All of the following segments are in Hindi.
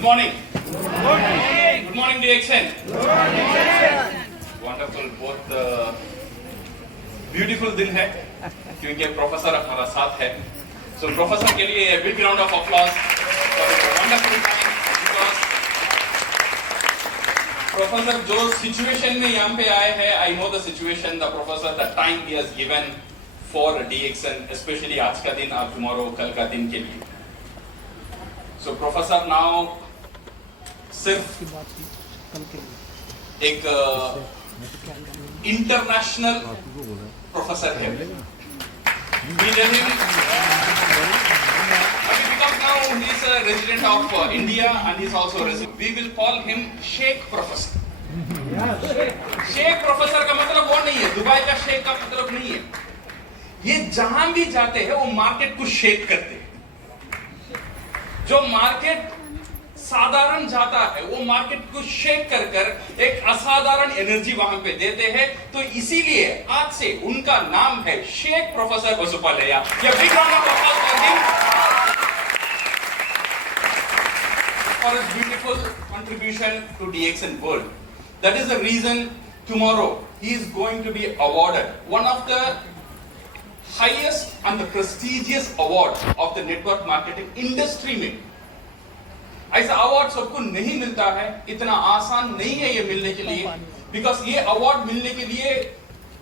Good morning. Good morning, DXN. Wonderful. बहुत ब्यूटीफुल दिन है क्योंकि प्रोफेसर हमारा साथ है. So प्रोफेसर के लिए a big round of applause for a wonderful time because professor जो सिचुएशन में यहाँ पे आए हैं, I know the situation, the professor, the time he has given for DXN, especially आज का दिन और tomorrow कल का दिन के लिए. So प्रोफेसर now सिर्फ एक इंटरनेशनल प्रोफेसर है. Because now he is a resident of India and he is also resident. We will call him Sheikh Professor. शेख प्रोफेसर का मतलब वो नहीं है, दुबई का शेख का मतलब नहीं है. ये जहां भी जाते हैं वो मार्केट को शेक करते हैं. जो मार्केट साधारण जाता है वो मार्केट को शेक कर कर एक असाधारण एनर्जी वहां पे देते हैं. तो इसीलिए आज से उनका नाम है शेख प्रोफेसर वसुपालैया. ये big round of applause for him for his beautiful contribution to DXN world. That is the reason tomorrow he is going to be awarded one of the highest and the prestigious award of the network marketing industry में. ऐसा अवार्ड सबको नहीं मिलता है, इतना आसान नहीं है ये मिलने के लिए, बिकॉज ये अवार्ड मिलने के लिए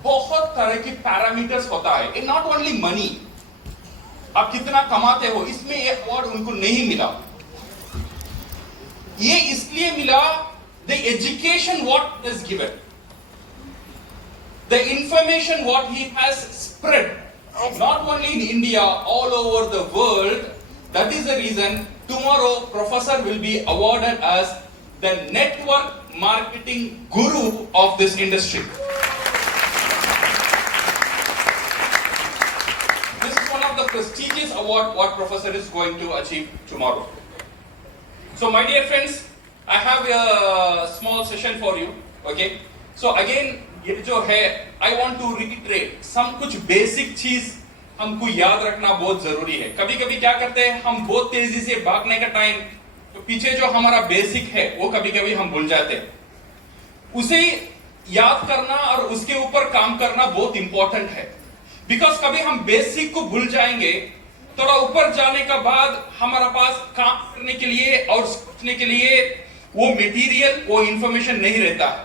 बहुत तरह की पैरामीटर्स होता है. नॉट ओनली मनी, आप कितना कमाते हो, इसमें ये अवार्ड उनको नहीं मिला. ये इसलिए मिला the education what is given, the information what he has spread not only in India, all over the world. That is the reason tomorrow professor will be awarded as the network marketing guru of this industry. This is one of the prestigious award what professor is going to achieve tomorrow. So my dear friends, I have a small session for you. Okay. So again ये जो है I want to reiterate some कुछ basic चीज हमको याद रखना बहुत जरूरी है. कभी कभी क्या करते हैं हम, बहुत तेजी से भागने का टाइम, तो पीछे जो हमारा बेसिक है वो कभी कभी हम भूल जाते हैं. उसे याद करना और उसके ऊपर काम करना बहुत इंपॉर्टेंट है. बिकॉज कभी हम बेसिक को भूल जाएंगे, थोड़ा ऊपर जाने का बाद हमारा पास काम करने के लिए और सोचने के लिए वो मटेरियल, वो इंफॉर्मेशन नहीं रहता है.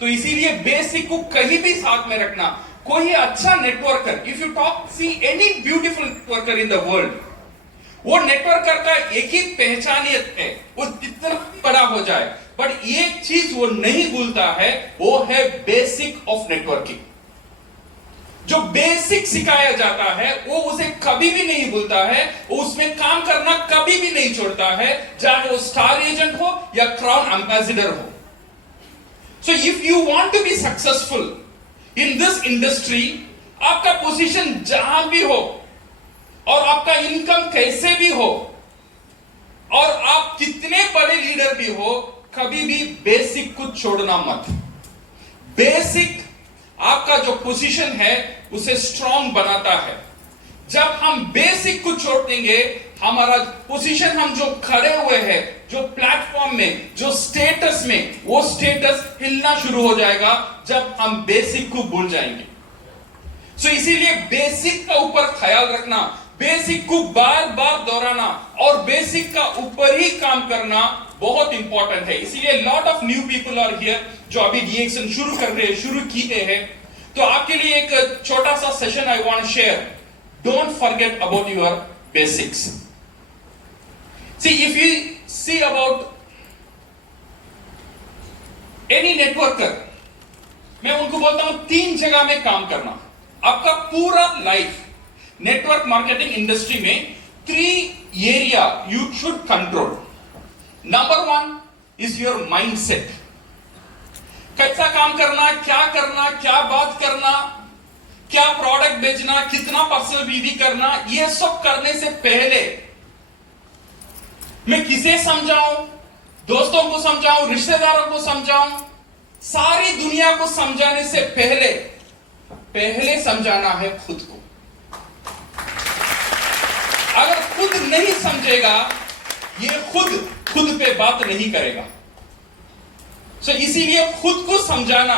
तो इसीलिए बेसिक को कहीं भी साथ में रखना. कोई अच्छा networker, if you talk see any beautiful networker in the world, वो नेटवर्कर का एक ही पहचानियत है, वो जितना बड़ा हो जाए, बट एक चीज वो नहीं भूलता है, वो है बेसिक ऑफ नेटवर्किंग. जो बेसिक सिखाया जाता है वो उसे कभी भी नहीं भूलता है, वो उसमें काम करना कभी भी नहीं छोड़ता है, चाहे वो स्टार एजेंट हो या क्राउन एम्बेसडर हो. So if you want to be successful in this industry, आपका पोजीशन जहां भी हो और आपका इनकम कैसे भी हो और आप कितने बड़े लीडर भी हो, कभी भी बेसिक को छोड़ना मत. बेसिक आपका जो पोजीशन है उसे स्ट्रांग बनाता है. जब हम बेसिक को छोड़ देंगे, हमारा पोजीशन, हम जो खड़े हुए हैं, जो प्लेटफॉर्म में, जो स्टेटस में, वो स्टेटस हिलना शुरू हो जाएगा जब हम बेसिक को भूल जाएंगे. सो इसीलिए बेसिक का ऊपर ख्याल रखना, बेसिक को बार बार दोहराना और बेसिक का ऊपर ही काम करना बहुत इंपॉर्टेंट है. इसीलिए lot of new people are here जो अभी DXN शुरू कर रहे हैं, शुरू किए हैं. तो आपके लिए एक छोटा सा session I want to share. Don't forget about your basics. See, if you see about any networker, मैं उनको बोलता हूं 3 जगह में काम करना. आपका पूरा लाइफ नेटवर्क मार्केटिंग इंडस्ट्री में 3 area you should control. Number 1 is your mindset. कैसा काम करना, क्या बात करना, क्या प्रोडक्ट बेचना, कितना पर्सनल बीवी करना, ये सब करने से पहले मैं किसे समझाऊं, दोस्तों को समझाऊं, रिश्तेदारों को समझाऊं, सारी दुनिया को समझाने से पहले समझाना है खुद को. अगर खुद नहीं समझेगा, ये खुद खुद पे बात नहीं करेगा। सो इसीलिए खुद को समझाना,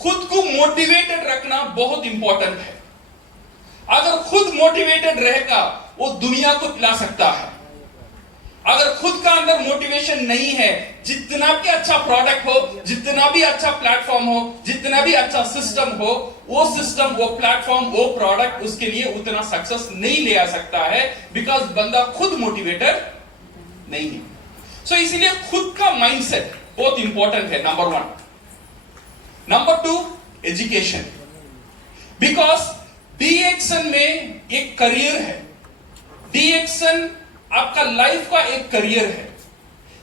खुद को मोटिवेटेड रखना बहुत इंपॉर्टेंट है। अगर खुद मोटिवेटेड रहेगा वो दुनिया को पिला सकता है। अगर खुद का अंदर मोटिवेशन नहीं है, जितना भी अच्छा प्रोडक्ट हो, जितना भी अच्छा प्लेटफॉर्म हो, जितना भी अच्छा सिस्टम हो, वो सिस्टम, वो प्लेटफॉर्म, वो प्रोडक्ट उसके लिए उतना सक्सेस नहीं ले आ सकता है, बिकॉज बंदा खुद मोटिवेटेड नहीं है। सो इसीलिए खुद का माइंडसेट बहुत इंपॉर्टेंट है, नंबर 1। Number 2, education. बिकॉज डीएक्शन में एक करियर है। डीएक्शन आपका लाइफ का एक करियर है।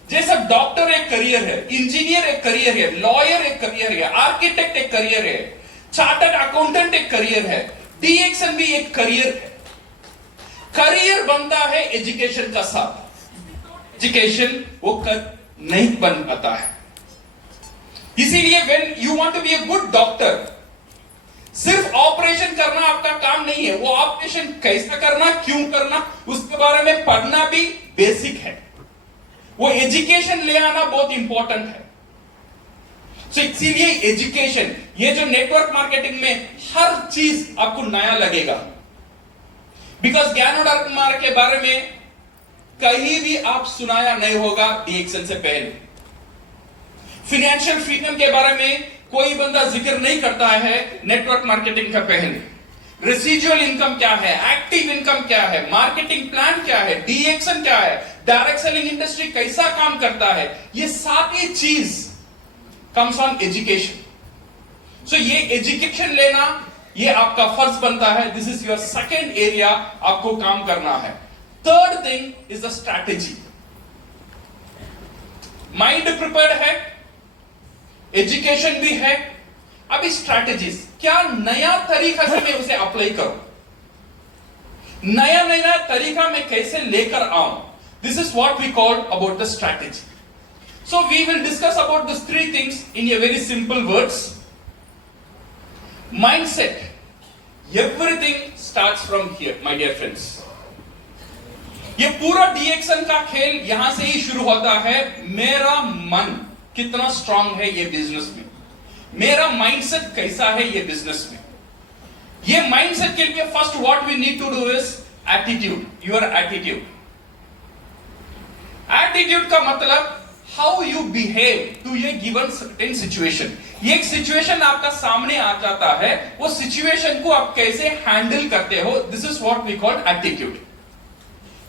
जैसा डॉक्टर एक करियर है, इंजीनियर एक करियर है, लॉयर एक करियर है, आर्किटेक्ट एक करियर है, चार्टर्ड अकाउंटेंट एक करियर है, डीएक्शन भी एक करियर है। करियर बनता है एजुकेशन का साथ। एजुकेशन वो नहीं बन पाता है। इसीलिए when you want to be a good doctor, सिर्फ ऑपरेशन करना आपका काम नहीं है। वो ऑपरेशन कैसा करना, क्यों करना, उसके बारे में पढ़ना भी बेसिक है। वो एजुकेशन ले आना बहुत इंपॉर्टेंट है। सो इसीलिए एजुकेशन, ये जो नेटवर्क मार्केटिंग में हर चीज आपको नया लगेगा। बिकॉज ज्ञानोदय के बारे में कहीं भी आप सुनाया नहीं होगा डीएक्शन से पहले। फाइनेंशियल फ्रीडम के बारे में कोई बंदा जिक्र नहीं करता है नेटवर्क मार्केटिंग का पहले। रेसिजुअल इनकम क्या है, एक्टिव इनकम क्या है, मार्केटिंग प्लान क्या है, डीएक्शन क्या है, डायरेक्ट सेलिंग इंडस्ट्री कैसा काम करता है, ये सारी चीज कम्स ऑन एजुकेशन। सो ये एजुकेशन लेना, ये आपका फर्ज बनता है। This is your second area, आपको काम करना है। Third thing is the strategy. Mind prepared है, एजुकेशन भी है, अभी स्ट्रैटेजीज, क्या नया तरीका से मैं उसे अप्लाई करूं, नया नया तरीका मैं कैसे लेकर आऊं। This is what we call about the strategy. So we will discuss about this 3 things in a very simple words. Mindset, everything starts from here my dear friends. ये पूरा डीएक्शन का खेल यहां से ही शुरू होता है। मेरा मन कितना स्ट्रांग है ये बिजनेस में, मेरा माइंडसेट कैसा है ये बिजनेस में। ये माइंडसेट के लिए first what we need to do is attitude, your attitude. Attitude का मतलब how you behave to a given certain situation. एक सिचुएशन आपका सामने आ जाता है, वो सिचुएशन को आप कैसे हैंडल करते हो, this is what we call attitude.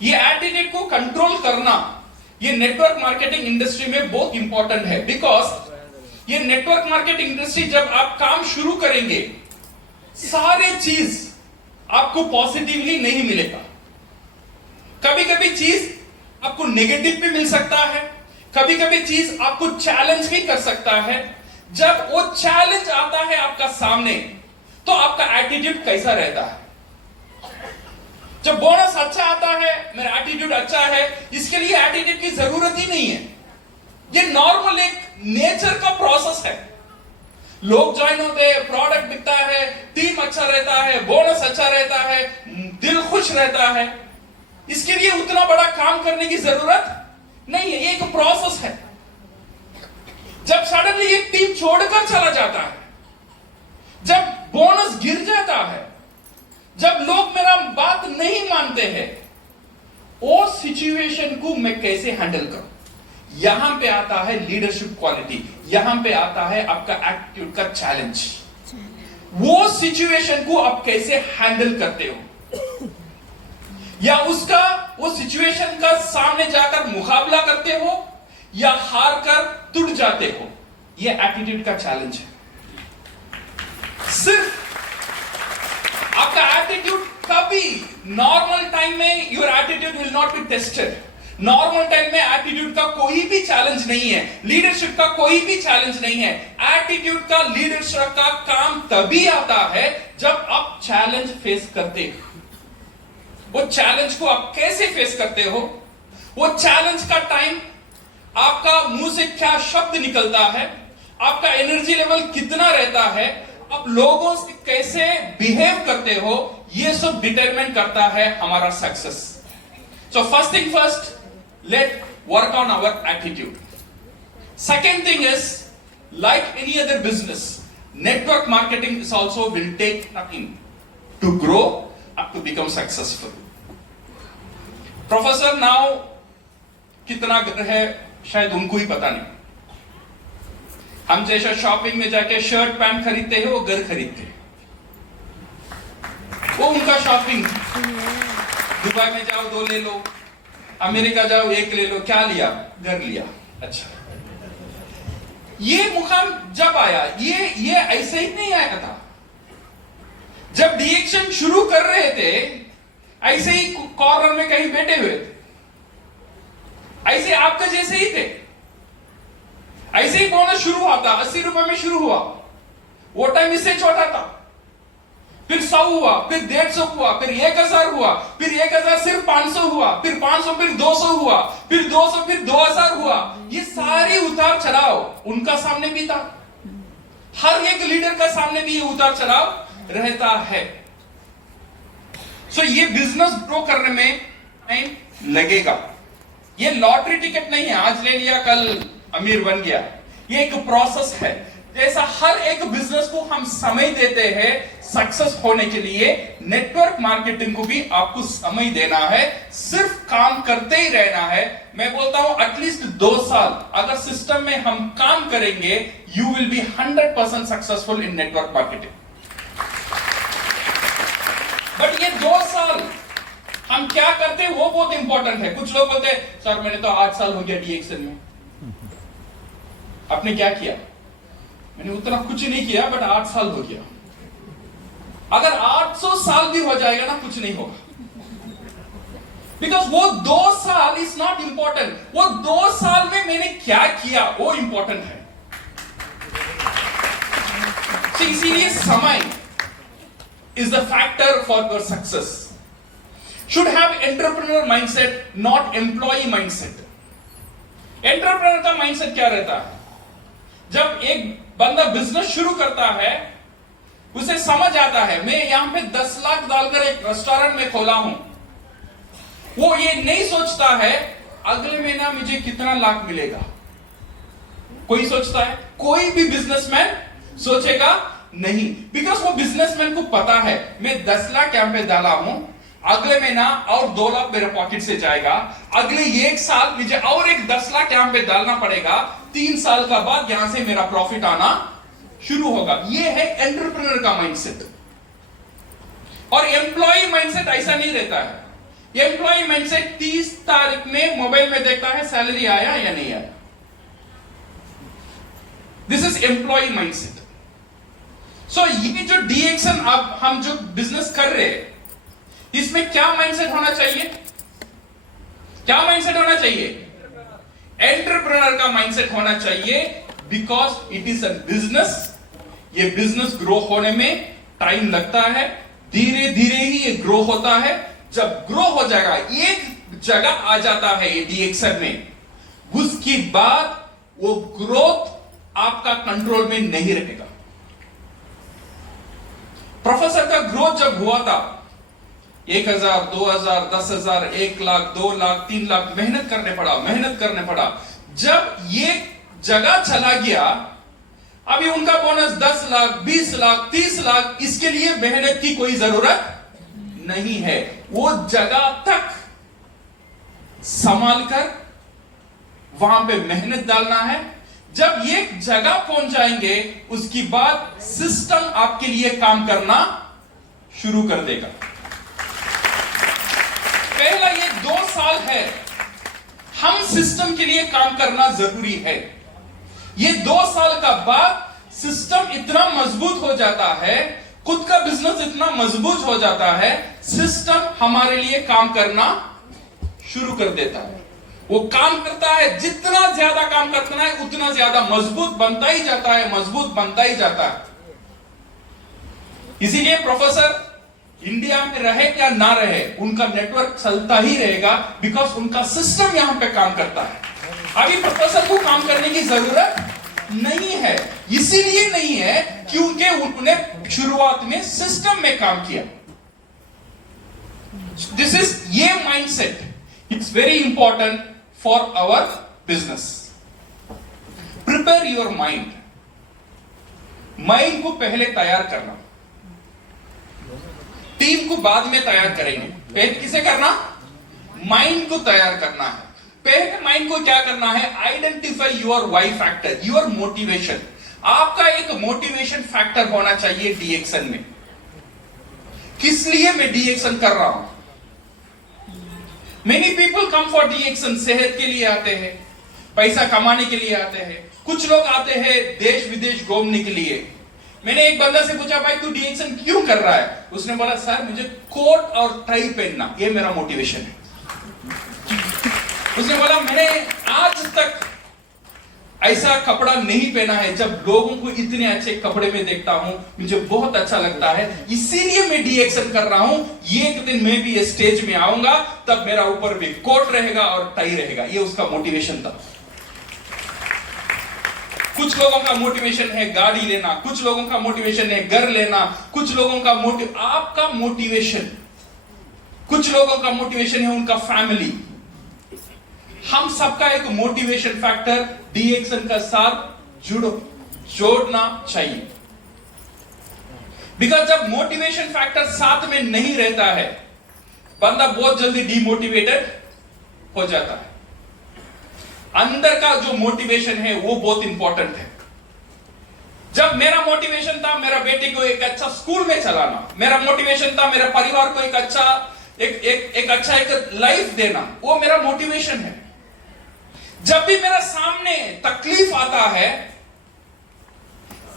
ये एटीट्यूड को कंट्रोल करना ये नेटवर्क मार्केटिंग इंडस्ट्री में बहुत इंपॉर्टेंट है। बिकॉज ये नेटवर्क मार्केटिंग इंडस्ट्री, जब आप काम शुरू करेंगे, सारे चीज आपको पॉजिटिवली नहीं मिलेगा। कभी कभी चीज आपको नेगेटिव भी मिल सकता है, कभी कभी चीज आपको चैलेंज भी कर सकता है। जब वो चैलेंज आता है आपका सामने, तो आपका एटीट्यूड कैसा रहता है। जब बोनस अच्छा आता है, मेरा एटीट्यूड अच्छा है, इसके लिए एटीट्यूड की जरूरत ही नहीं है। ये नॉर्मल एक नेचर का प्रोसेस है। लोग ज्वाइन होते हैं, प्रोडक्ट बिकता है, टीम अच्छा रहता है, बोनस अच्छा रहता है, दिल खुश रहता है। इसके लिए उतना बड़ा काम करने की जरूरत नहीं है, ये एक प्रोसेस है। जब सडनली एक टीम छोड़कर चला जाता है, जब बोनस गिर जाता है, जब लोग मेरा बात नहीं मानते हैं, वो सिचुएशन को मैं कैसे हैंडल करूं। यहां पे आता है लीडरशिप क्वालिटी, यहां पे आता है आपका एटीट्यूड का चैलेंज। वो सिचुएशन को आप कैसे हैंडल करते हो, या उसका वो सिचुएशन का सामने जाकर मुकाबला करते हो, या हार कर टूट जाते हो। ये एटीट्यूड का चैलेंज है। सिर्फ आपका एटीट्यूड कभी नॉर्मल टाइम में your attitude will not be tested. Normal time में एटीट्यूड का कोई भी चैलेंज नहीं है, लीडरशिप का कोई भी चैलेंज नहीं है। एटीट्यूड का, लीडरशिप का काम तभी आता है जब आप चैलेंज फेस करते हो। वो चैलेंज को आप कैसे फेस करते हो, वो चैलेंज का टाइम आपका मुंह से क्या शब्द निकलता है, आपका एनर्जी लेवल कितना रहता है, आप लोगों से कैसे बिहेव करते हो, ये सब डिटरमाइन करता है हमारा success. So first thing first, let work on our attitude. Second thing is, like any other business, network marketing is also will take time to grow up to become successful. Professor now कितना घर है शायद उनको ही पता नहीं. हम जैसा शॉपिंग में जाके शर्ट पैंट खरीदते हैं वो घर खरीदते हैं. वो उनका शॉपिंग. दुबई में जाओ 2 ले लो, अमेरिका जाओ 1 ले लो, क्या लिया? घर लिया. अच्छा, ये मुकाम जब आया, ये ऐसे ही नहीं आया था. जब डीएक्शन शुरू कर रहे थे ऐसे ही कॉर्नर में कहीं बैठे हुए थे, ऐसे आपका जैसे ही थे. ऐसे ही बोनस शुरू हुआ था, 80 रुपए में शुरू हुआ. वो टाइम इससे छोटा था. फिर 100 हुआ, फिर 150 हुआ, फिर 1000 हुआ, फिर 1000 सिर्फ 500 हुआ, फिर 500 फिर 200 हुआ, फिर 200 फिर 2000 हुआ. ये सारे उतार चढ़ाव उनका सामने भी था. हर एक लीडर का सामने भी ये उतार चढ़ाव रहता है. सो ये बिजनेस ग्रो करने में टाइम लगेगा. ये लॉटरी टिकट नहीं है, आज ले लिया कल अमीर बन गया. ये एक प्रोसेस है. जैसा हर एक बिजनेस को हम समय देते हैं सक्सेस होने के लिए, नेटवर्क मार्केटिंग को भी आपको समय देना है. सिर्फ काम करते ही रहना है. मैं बोलता हूं एटलीस्ट 2 साल अगर सिस्टम में हम काम करेंगे, you will be 100% successful in network marketing. But ये 2 साल हम क्या करते हैं वो बहुत इंपॉर्टेंट है. कुछ लोग बोलते हैं सर मैंने तो 8 साल हो गया डीएक्शन में. आपने क्या किया? मैंने उतना कुछ नहीं किया, बट 8 साल हो गया. अगर 800 साल भी हो जाएगा ना, कुछ नहीं होगा. बिकॉज वो 2 साल इज नॉट इंपॉर्टेंट. वो 2 साल में मैंने क्या किया वो इंपॉर्टेंट है. इसीलिए समय is the factor for your success. Should have entrepreneur mindset, not employee mindset. Entrepreneur का mindset क्या रहता है? जब एक बंदा बिजनेस शुरू करता है, उसे समझ आता है मैं यहां पे 10 लाख डालकर एक रेस्टोरेंट में खोला हूं. वो ये नहीं सोचता है अगले महीना मुझे कितना लाख मिलेगा. कोई सोचता है? कोई भी बिजनेसमैन सोचेगा नहीं. बिकॉज वो बिजनेसमैन को पता है मैं 10 लाख यहां पे डाला हूं, अगले महीना और 2 लाख मेरे पॉकेट से जाएगा, अगले 1 साल मुझे और एक 10 लाख यहां पे डालना पड़ेगा, 3 साल का बाद यहां से मेरा प्रॉफिट आना शुरू होगा. ये है एंटरप्रेन्योर का माइंडसेट. और एम्प्लॉय माइंडसेट ऐसा नहीं रहता है. एम्प्लॉय माइंडसेट 30 तारीख में मोबाइल में देखता है सैलरी आया या नहीं आया. This is employ mindset. So ये जो डीएक्शन अब हम जो बिजनेस कर रहे हैं, इसमें क्या माइंडसेट होना चाहिए? क्या माइंडसेट होना चाहिए? एंटरप्रेन्योर का माइंडसेट होना चाहिए. Because it is a business. ये बिजनेस ग्रो होने में टाइम लगता है. धीरे धीरे ही ये ग्रो होता है. जब ग्रो हो जाएगा, एक जगह आ जाता है ये डीएक्शन में, उसके बाद वो ग्रोथ आपका कंट्रोल में नहीं रहेगा. प्रोफेसर का ग्रोथ जब हुआ था 1000, 2000, 10,000, 1 लाख, 2 लाख, 3 लाख, मेहनत करने पड़ा. जब ये जगह चला गया, अभी उनका बोनस 10 लाख, 20 लाख, 30 लाख. इसके लिए मेहनत की कोई जरूरत नहीं है. वो जगह तक संभाल कर वहां पे मेहनत डालना है. जब ये जगह पहुंच जाएंगे, उसके बाद सिस्टम आपके लिए काम करना शुरू कर देगा. पहला ये 2 साल है, हम सिस्टम के लिए काम करना जरूरी है. ये 2 साल का बाद सिस्टम इतना मजबूत हो जाता है, खुद का बिजनेस इतना मजबूत हो जाता है, सिस्टम हमारे लिए काम करना शुरू कर देता है. वो काम करता है, जितना ज्यादा काम करता है उतना ज्यादा मजबूत बनता ही जाता है. इसीलिए प्रोफेसर इंडिया में रहे या ना रहे, उनका नेटवर्क चलता ही रहेगा. बिकॉज उनका सिस्टम यहां पे काम करता है. अभी प्रोफेसर को काम करने की जरूरत नहीं है. इसीलिए नहीं है क्योंकि उन्होंने शुरुआत में सिस्टम में काम किया. दिस इज ये mindset. It's very important for our business. Prepare your mind. Mind को पहले तैयार करना, टीम को बाद में तैयार करेंगे। पहले किसे करना? माइंड को तैयार करना है। पहले माइंड को क्या करना है? Identify your why factor, your motivation. आपका एक मोटिवेशन फैक्टर होना चाहिए डी एक्शन में। किस लिए मैं डी एक्शन कर रहा हूं? Many people come for D action, सेहत के लिए आते हैं, पैसा कमाने के लिए आते हैं, कुछ लोग आते हैं देश विदेश घूमने के लिए। मैंने एक बंदा से पूछा, भाई तू डी एक्शन क्यों कर रहा है? उसने बोला, सर मुझे कोट और टाई पहनना, ये मेरा मोटिवेशन है। उसने बोला, मैंने आज तक ऐसा कपड़ा नहीं पहना है, जब लोगों को इतने अच्छे कपड़े में देखता हूं मुझे बहुत अच्छा लगता है, इसीलिए मैं डी एक्शन कर रहा हूं। ये एक दिन मैं भी ये स्टेज में आऊंगा, तब मेरा ऊपर भी कोट रहेगा और टाई रहेगा। ये उसका मोटिवेशन था। कुछ लोगों का मोटिवेशन है गाड़ी लेना, कुछ लोगों का मोटिवेशन है घर लेना, कुछ लोगों का आपका मोटिवेशन, कुछ लोगों का मोटिवेशन है उनका फैमिली। हम सबका एक मोटिवेशन फैक्टर डी एक्शन का साथ जोड़ना चाहिए। बिकॉज जब मोटिवेशन फैक्टर साथ में नहीं रहता है, बंदा बहुत जल्दी डीमोटिवेटेड हो जाता है। अंदर का जो मोटिवेशन है वो बहुत इंपॉर्टेंट है। जब मेरा मोटिवेशन था मेरा बेटे को एक अच्छा स्कूल में चलाना, मेरा मोटिवेशन था मेरे परिवार को एक अच्छा लाइफ देना, वो मेरा मोटिवेशन है। जब भी मेरा सामने तकलीफ आता है,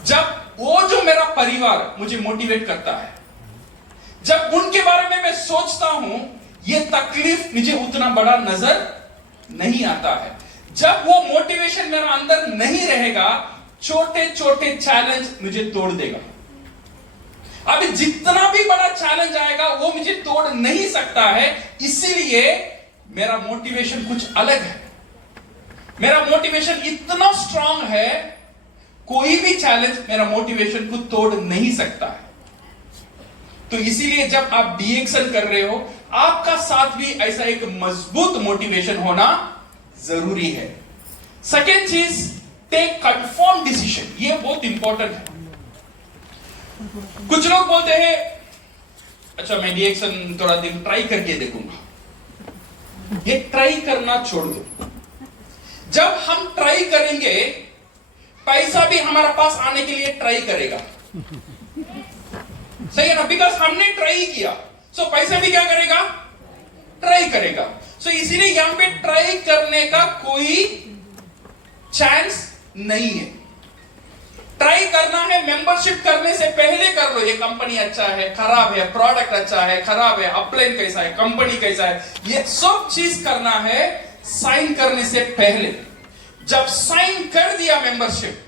जब वो जो मेरा परिवार मुझे मोटिवेट करता है, जब उनके बारे में मैं सोचता हूं, ये तकलीफ मुझे उतना बड़ा नजर नहीं आता है। जब वो मोटिवेशन मेरा अंदर नहीं रहेगा, छोटे छोटे चैलेंज मुझे तोड़ देगा। अभी जितना भी बड़ा चैलेंज आएगा वो मुझे तोड़ नहीं सकता है, इसीलिए मेरा मोटिवेशन कुछ अलग है। मेरा मोटिवेशन इतना स्ट्रांग है, कोई भी चैलेंज मेरा मोटिवेशन को तोड़ नहीं सकता है। तो इसीलिए जब आप डी एक्शन कर रहे हो, आपका साथ भी ऐसा एक मजबूत मोटिवेशन होना जरूरी है। सेकेंड चीज, टेक कंफर्म डिसीजन। ये बहुत इंपॉर्टेंट है। कुछ लोग बोलते हैं, अच्छा मैं डी एक्शन थोड़ा दिन ट्राई करके देखूंगा। ये ट्राई करना छोड़ दो। जब हम ट्राई करेंगे, पैसा भी हमारे पास आने के लिए ट्राई करेगा। सही है ना? बिकॉज हमने ट्राई किया, सो पैसा भी क्या करेगा? ट्राई करेगा। सो इसीलिए यहां पे ट्राई करने का कोई चांस नहीं है। ट्राई करना है, मेंबरशिप करने से पहले कर लो। ये कंपनी अच्छा है, खराब है, प्रोडक्ट अच्छा है, खराब है, अपलाइन कैसा है, कंपनी कैसा है, ये सब चीज करना है साइन करने से पहले। जब साइन कर दिया मेंबरशिप,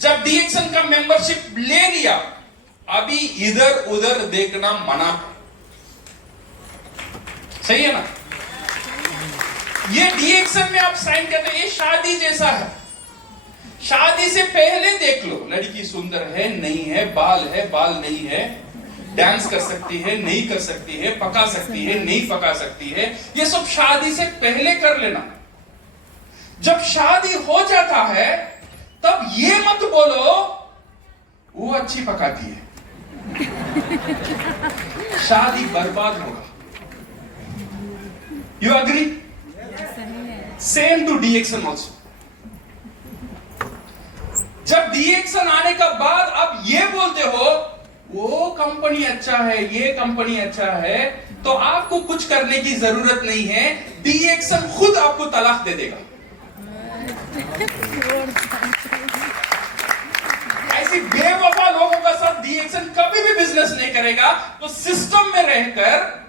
जब डी एक्शन का मेंबरशिप ले लिया, अभी इधर उधर देखना मना है। सही है ना? ये डी एक्शन में आप साइन करते हैं, ये शादी जैसा है। शादी से पहले देख लो, लड़की सुंदर है नहीं है, बाल है बाल नहीं है, डांस कर सकती है नहीं कर सकती है, पका सकती है नहीं पका सकती है, ये सब शादी से पहले कर लेना। जब शादी हो जाता है तब ये मत बोलो वो अच्छी पकाती है, शादी बर्बाद होगा। You agree? Same to DXN also. जब डी एक्शन आने का बाद आप ये बोलते हो वो कंपनी अच्छा है, ये कंपनी अच्छा है, तो आपको कुछ करने की जरूरत नहीं है, डी एक्शन खुद आपको तलाक दे देगा। ऐसी बेवफा लोगों का साथ डी एक्शन कभी भी बिजनेस नहीं करेगा। तो सिस्टम में रहकर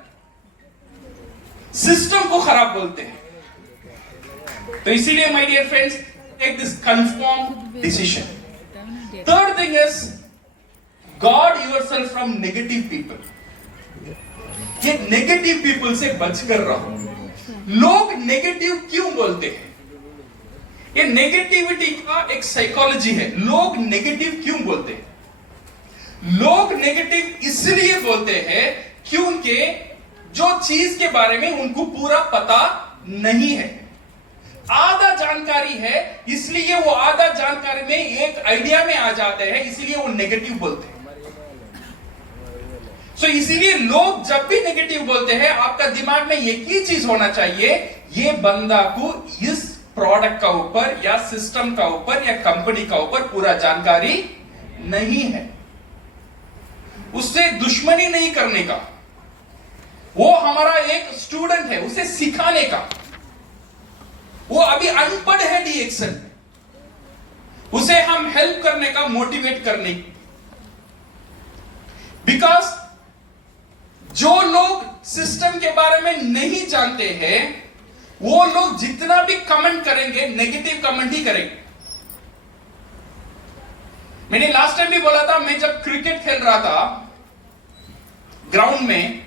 सिस्टम को खराब बोलते हैं। तो इसीलिए my dear friends, take this confirm decision. Third thing is guard yourself from negative people. ये नेगेटिव पीपल से बचकर रहो। लोग नेगेटिव क्यों बोलते हैं? ये नेगेटिविटी का एक साइकोलॉजी है। लोग नेगेटिव क्यों बोलते हैं? लोग नेगेटिव इसलिए बोलते हैं क्योंकि जो चीज के बारे में उनको पूरा पता नहीं है। आधा जानकारी है, इसलिए वो आधा जानकारी में एक आइडिया में आ जाते हैं, इसलिए वो नेगेटिव बोलते हैं। सो इसीलिए लोग जब भी नेगेटिव बोलते हैं, आपका दिमाग में एक ही चीज होना चाहिए, ये बंदा को इस प्रोडक्ट का ऊपर या सिस्टम का ऊपर या कंपनी का ऊपर पूरा जानकारी नहीं है। उससे दुश्मनी नहीं करने का, वो हमारा एक स्टूडेंट है, उसे सिखाने का। वो अभी अनपढ़ है DXN, उसे हम हेल्प करने का, मोटिवेट करने की। बिकॉज जो लोग सिस्टम के बारे में नहीं जानते हैं, वो लोग जितना भी कमेंट करेंगे, नेगेटिव कमेंट ही करेंगे। मैंने लास्ट टाइम भी बोला था, मैं जब क्रिकेट खेल रहा था ग्राउंड में,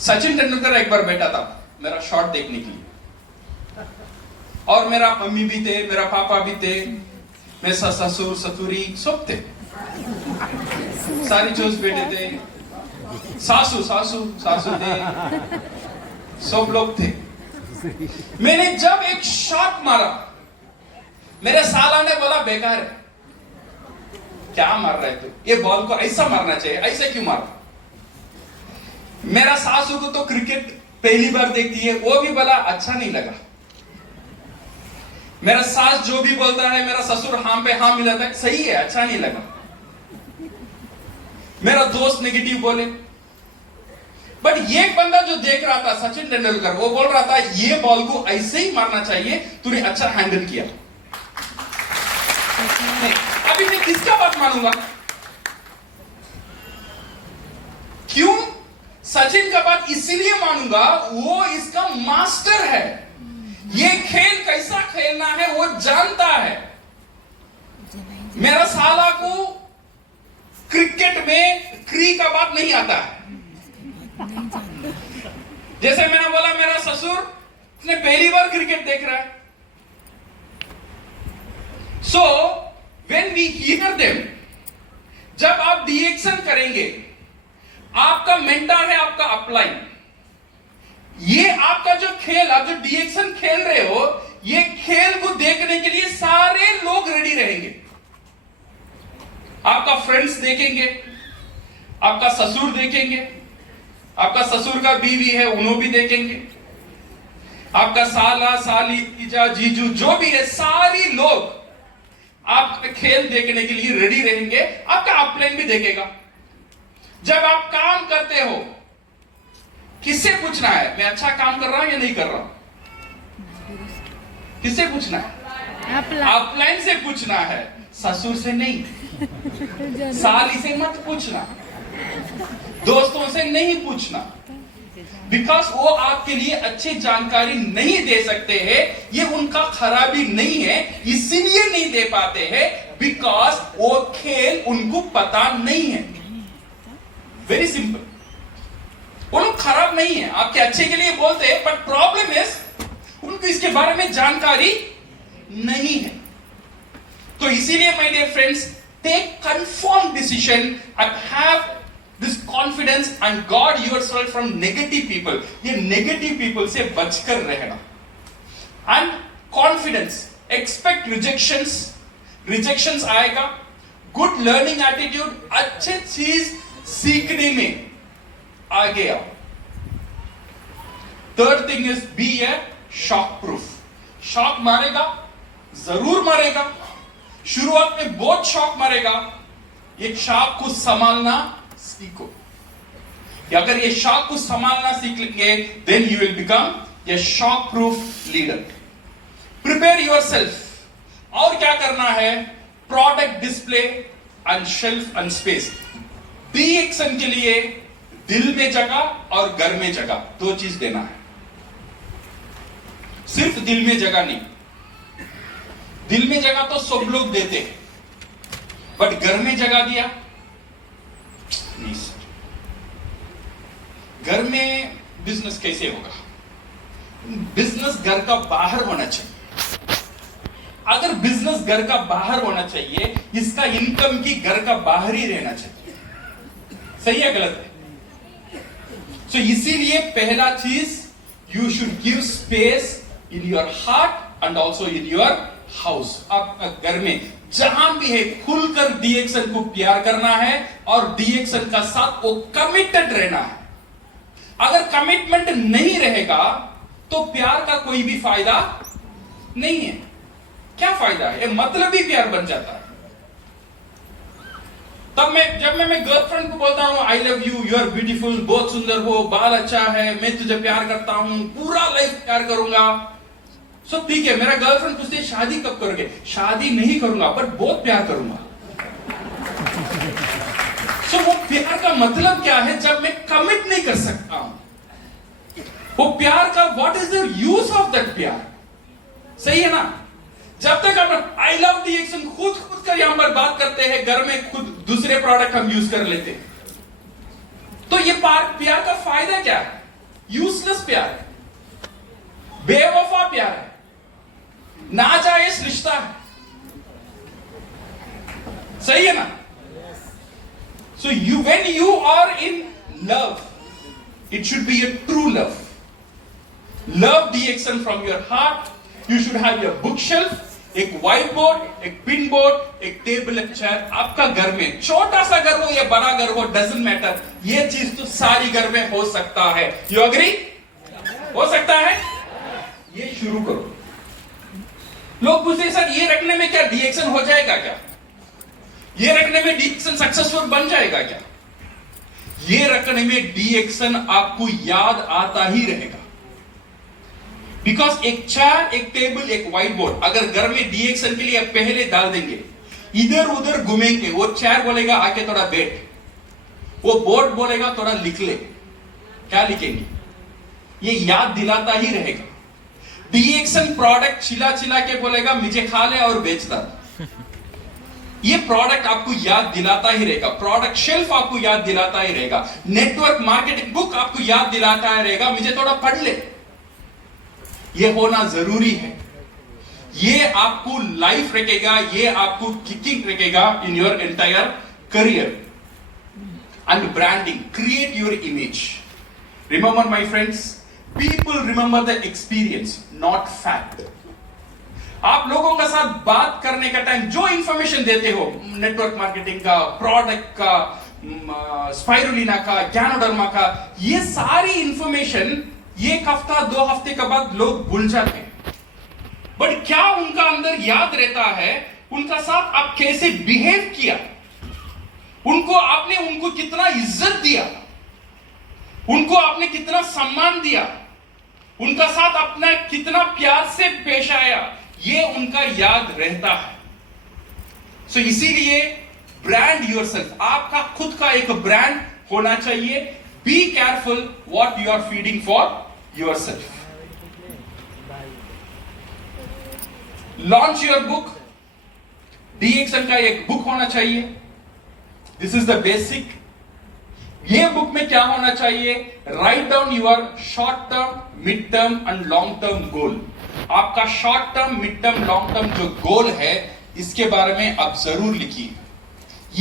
सचिन तेंदुलकर एक बार बैठा था मेरा शॉट देखने के लिए, और मेरा मम्मी भी थे, मेरा पापा भी थे, मेरे ससुर ससुरी सब थे, सारी जोश बेटे थे, सासू सासू सासू थे, सब लोग थे। मैंने जब एक शॉट मारा, मेरे साला ने बोला बेकार है, क्या मार रहे तू, ये बॉल को ऐसा मारना चाहिए, ऐसे क्यों मार। मेरा सासू को तो क्रिकेट पहली बार देखती है, वो भी बोला अच्छा नहीं लगा। मेरा सास जो भी बोलता है, मेरा ससुर हां पे हां मिलाता है, सही है, अच्छा नहीं लगा। मेरा दोस्त नेगेटिव बोले, बट ये बंदा जो देख रहा था, सचिन तेंदुलकर, वो बोल रहा था ये बॉल को ऐसे ही मारना चाहिए, तूने अच्छा हैंडल किया। अभी मैं किसका बात मानूंगा? क्यों सचिन का बात इसीलिए मानूंगा, वो इसका मास्टर है, ये खेल कैसा खेलना है वो जानता है। मेरा साला को क्रिकेट में क्री का बात नहीं आता है। जैसे मैंने बोला, मेरा ससुर उसने पहली बार क्रिकेट देख रहा है। So when we hear them, जब आप DXN करेंगे, आपका मेंटर है आपका अपलाइन। ये आपका जो खेल, आप जो DXN खेल रहे हो, ये खेल को देखने के लिए सारे लोग रेडी रहेंगे। आपका फ्रेंड्स देखेंगे, आपका ससुर देखेंगे, आपका ससुर का बीवी है उन्हों भी देखेंगे, आपका साला साली जीजा जीजू जो भी है, सारी लोग आपका खेल देखने के लिए रेडी रहेंगे। आपका अपलाइन भी देखेगा। जब आप काम करते हो, किससे पूछना है मैं अच्छा काम कर रहा हूं या नहीं कर रहा हूं? किससे पूछना है? अपलाइन से पूछना है, ससुर से नहीं, साली से मत पूछना, दोस्तों से नहीं पूछना। बिकॉज वो आपके लिए अच्छी जानकारी नहीं दे सकते हैं। ये उनका खराबी नहीं है, इसीलिए नहीं दे पाते हैं बिकॉज वो खेल उनको पता नहीं है। Very simple. वो लोग खराब नहीं है, आपके अच्छे के लिए बोलते हैं, बट प्रॉब्लम इज उनको इसके बारे में जानकारी नहीं है। तो इसीलिए my dear friends, take confirm decision and have this confidence and guard yourself from negative people. ये नेगेटिव पीपल से बचकर रहना। एंड कॉन्फिडेंस, एक्सपेक्ट रिजेक्शंस आएगा। गुड लर्निंग एटीट्यूड, अच्छे चीज सीखने में आगे आओ। Third thing is be a shock proof. Shock मारेगा, जरूर मारेगा, शुरुआत में बहुत शॉक मारेगा। एक शॉक को संभालना सीखो। अगर ये शॉक को संभालना सीख लेंगे, then you will become a shock proof leader. Prepare yourself. और क्या करना है? Product display and shelf and space. DXN के लिए दिल में जगह और घर में जगह, दो चीज देना है। सिर्फ दिल में जगह नहीं। दिल में जगह तो सब लोग देते हैं, बट घर में जगह दिया नहीं सर। घर में बिजनेस कैसे होगा? बिजनेस घर का बाहर होना चाहिए। अगर बिजनेस घर का बाहर होना चाहिए, इसका इनकम की घर का बाहर ही रहना चाहिए। सही है गलत है? इसीलिए पहला चीज, you should give space in your heart and also in your house. आपका घर में जहां भी है खुलकर डीएक्सन को प्यार करना है और डीएक्सन का साथ वो कमिटेड रहना है। अगर कमिटमेंट नहीं रहेगा तो प्यार का कोई भी फायदा नहीं है। क्या फायदा है? मतलब ही प्यार बन जाता है। तब जब मैं गर्लफ्रेंड को बोलता हूं I love you, you are beautiful, बहुत सुंदर हो, बाल अच्छा है, मैं तुझे प्यार करता हूं, पूरा लाइफ प्यार करूंगा, सब ठीक है। मेरा गर्लफ्रेंड पूछती है शादी कब करोगे? शादी नहीं करूंगा पर बहुत प्यार करूंगा। सो वो प्यार का मतलब क्या है जब मैं कमिट नहीं कर सकता हूं? वो प्यार का what is the use of that प्यार? सही है ना? जब तक हम आई लव डीएक्सन खुद कर यहां पर बात करते हैं, घर में खुद दूसरे प्रोडक्ट हम यूज कर लेते हैं, तो ये प्यार का फायदा क्या है? यूजलेस प्यार है, बेवफा प्यार है, नाजायज रिश्ता है। सही है ना? सो when you are in love, it should be a true love. Love DXN from your heart. You should have your bookshelf, एक व्हाइट बोर्ड, एक पिन बोर्ड, एक टेबल, एक चेयर। आपका घर में छोटा सा घर हो या बड़ा घर हो, डजंट मैटर, ये चीज तो सारी घर में हो सकता है। You agree? हो सकता है? ये शुरू करो। लोग पूछते सर ये रखने में क्या डीएक्सन हो जाएगा क्या? ये रखने में डीएक्सन सक्सेसफुल बन जाएगा क्या? ये रखने में डीएक्सन आपको याद आता ही रहेगा। बिकॉज एक चेयर, एक टेबल, एक व्हाइट बोर्ड अगर घर में डीएक्सन के लिए पहले डाल देंगे, इधर उधर घूमेंगे, वो चेयर बोलेगा आके थोड़ा बैठ, वो बोर्ड बोलेगा थोड़ा लिख ले, क्या लिखेंगे? ये याद दिलाता ही रहेगा। डीएक्सन प्रोडक्ट चिल्ला चिल्ला के बोलेगा मुझे खा ले और बेच दे। ये प्रोडक्ट आपको याद दिलाता ही रहेगा, प्रोडक्ट शेल्फ आपको याद दिलाता ही रहेगा, नेटवर्क मार्केटिंग बुक आपको याद दिलाता ही रहेगा मुझे थोड़ा पढ़ ले। ये होना जरूरी है। ये आपको लाइफ रखेगा, ये आपको किकिंग रखेगा in your entire career. And branding, create your image. Remember my friends, people remember the experience not fact. आप लोगों के साथ बात करने का टाइम जो इंफॉर्मेशन देते हो, नेटवर्क मार्केटिंग का, प्रोडक्ट का, स्पाइरुलिना का, ज्ञानोडर्मा का, ये सारी इंफॉर्मेशन एक हफ्ता 2 हफ्ते के बाद लोग भूल जाते हैं। बट क्या उनका अंदर याद रहता है? उनका साथ आप कैसे बिहेव किया, आपने उनको कितना इज्जत दिया, उनको आपने कितना सम्मान दिया, उनका साथ अपना कितना प्यार से पेश आया, ये उनका याद रहता है। सो इसीलिए ब्रांड योरसेल्फ, आपका खुद का एक ब्रांड होना चाहिए। Be careful what you are feeding for yourself. Launch your book. DXN का एक बुक होना चाहिए। This is the basic. ये बुक में क्या होना चाहिए? Write down your short term, mid term and long term goal. आपका short term, mid term, long term जो गोल है, इसके बारे में आप जरूर लिखिए।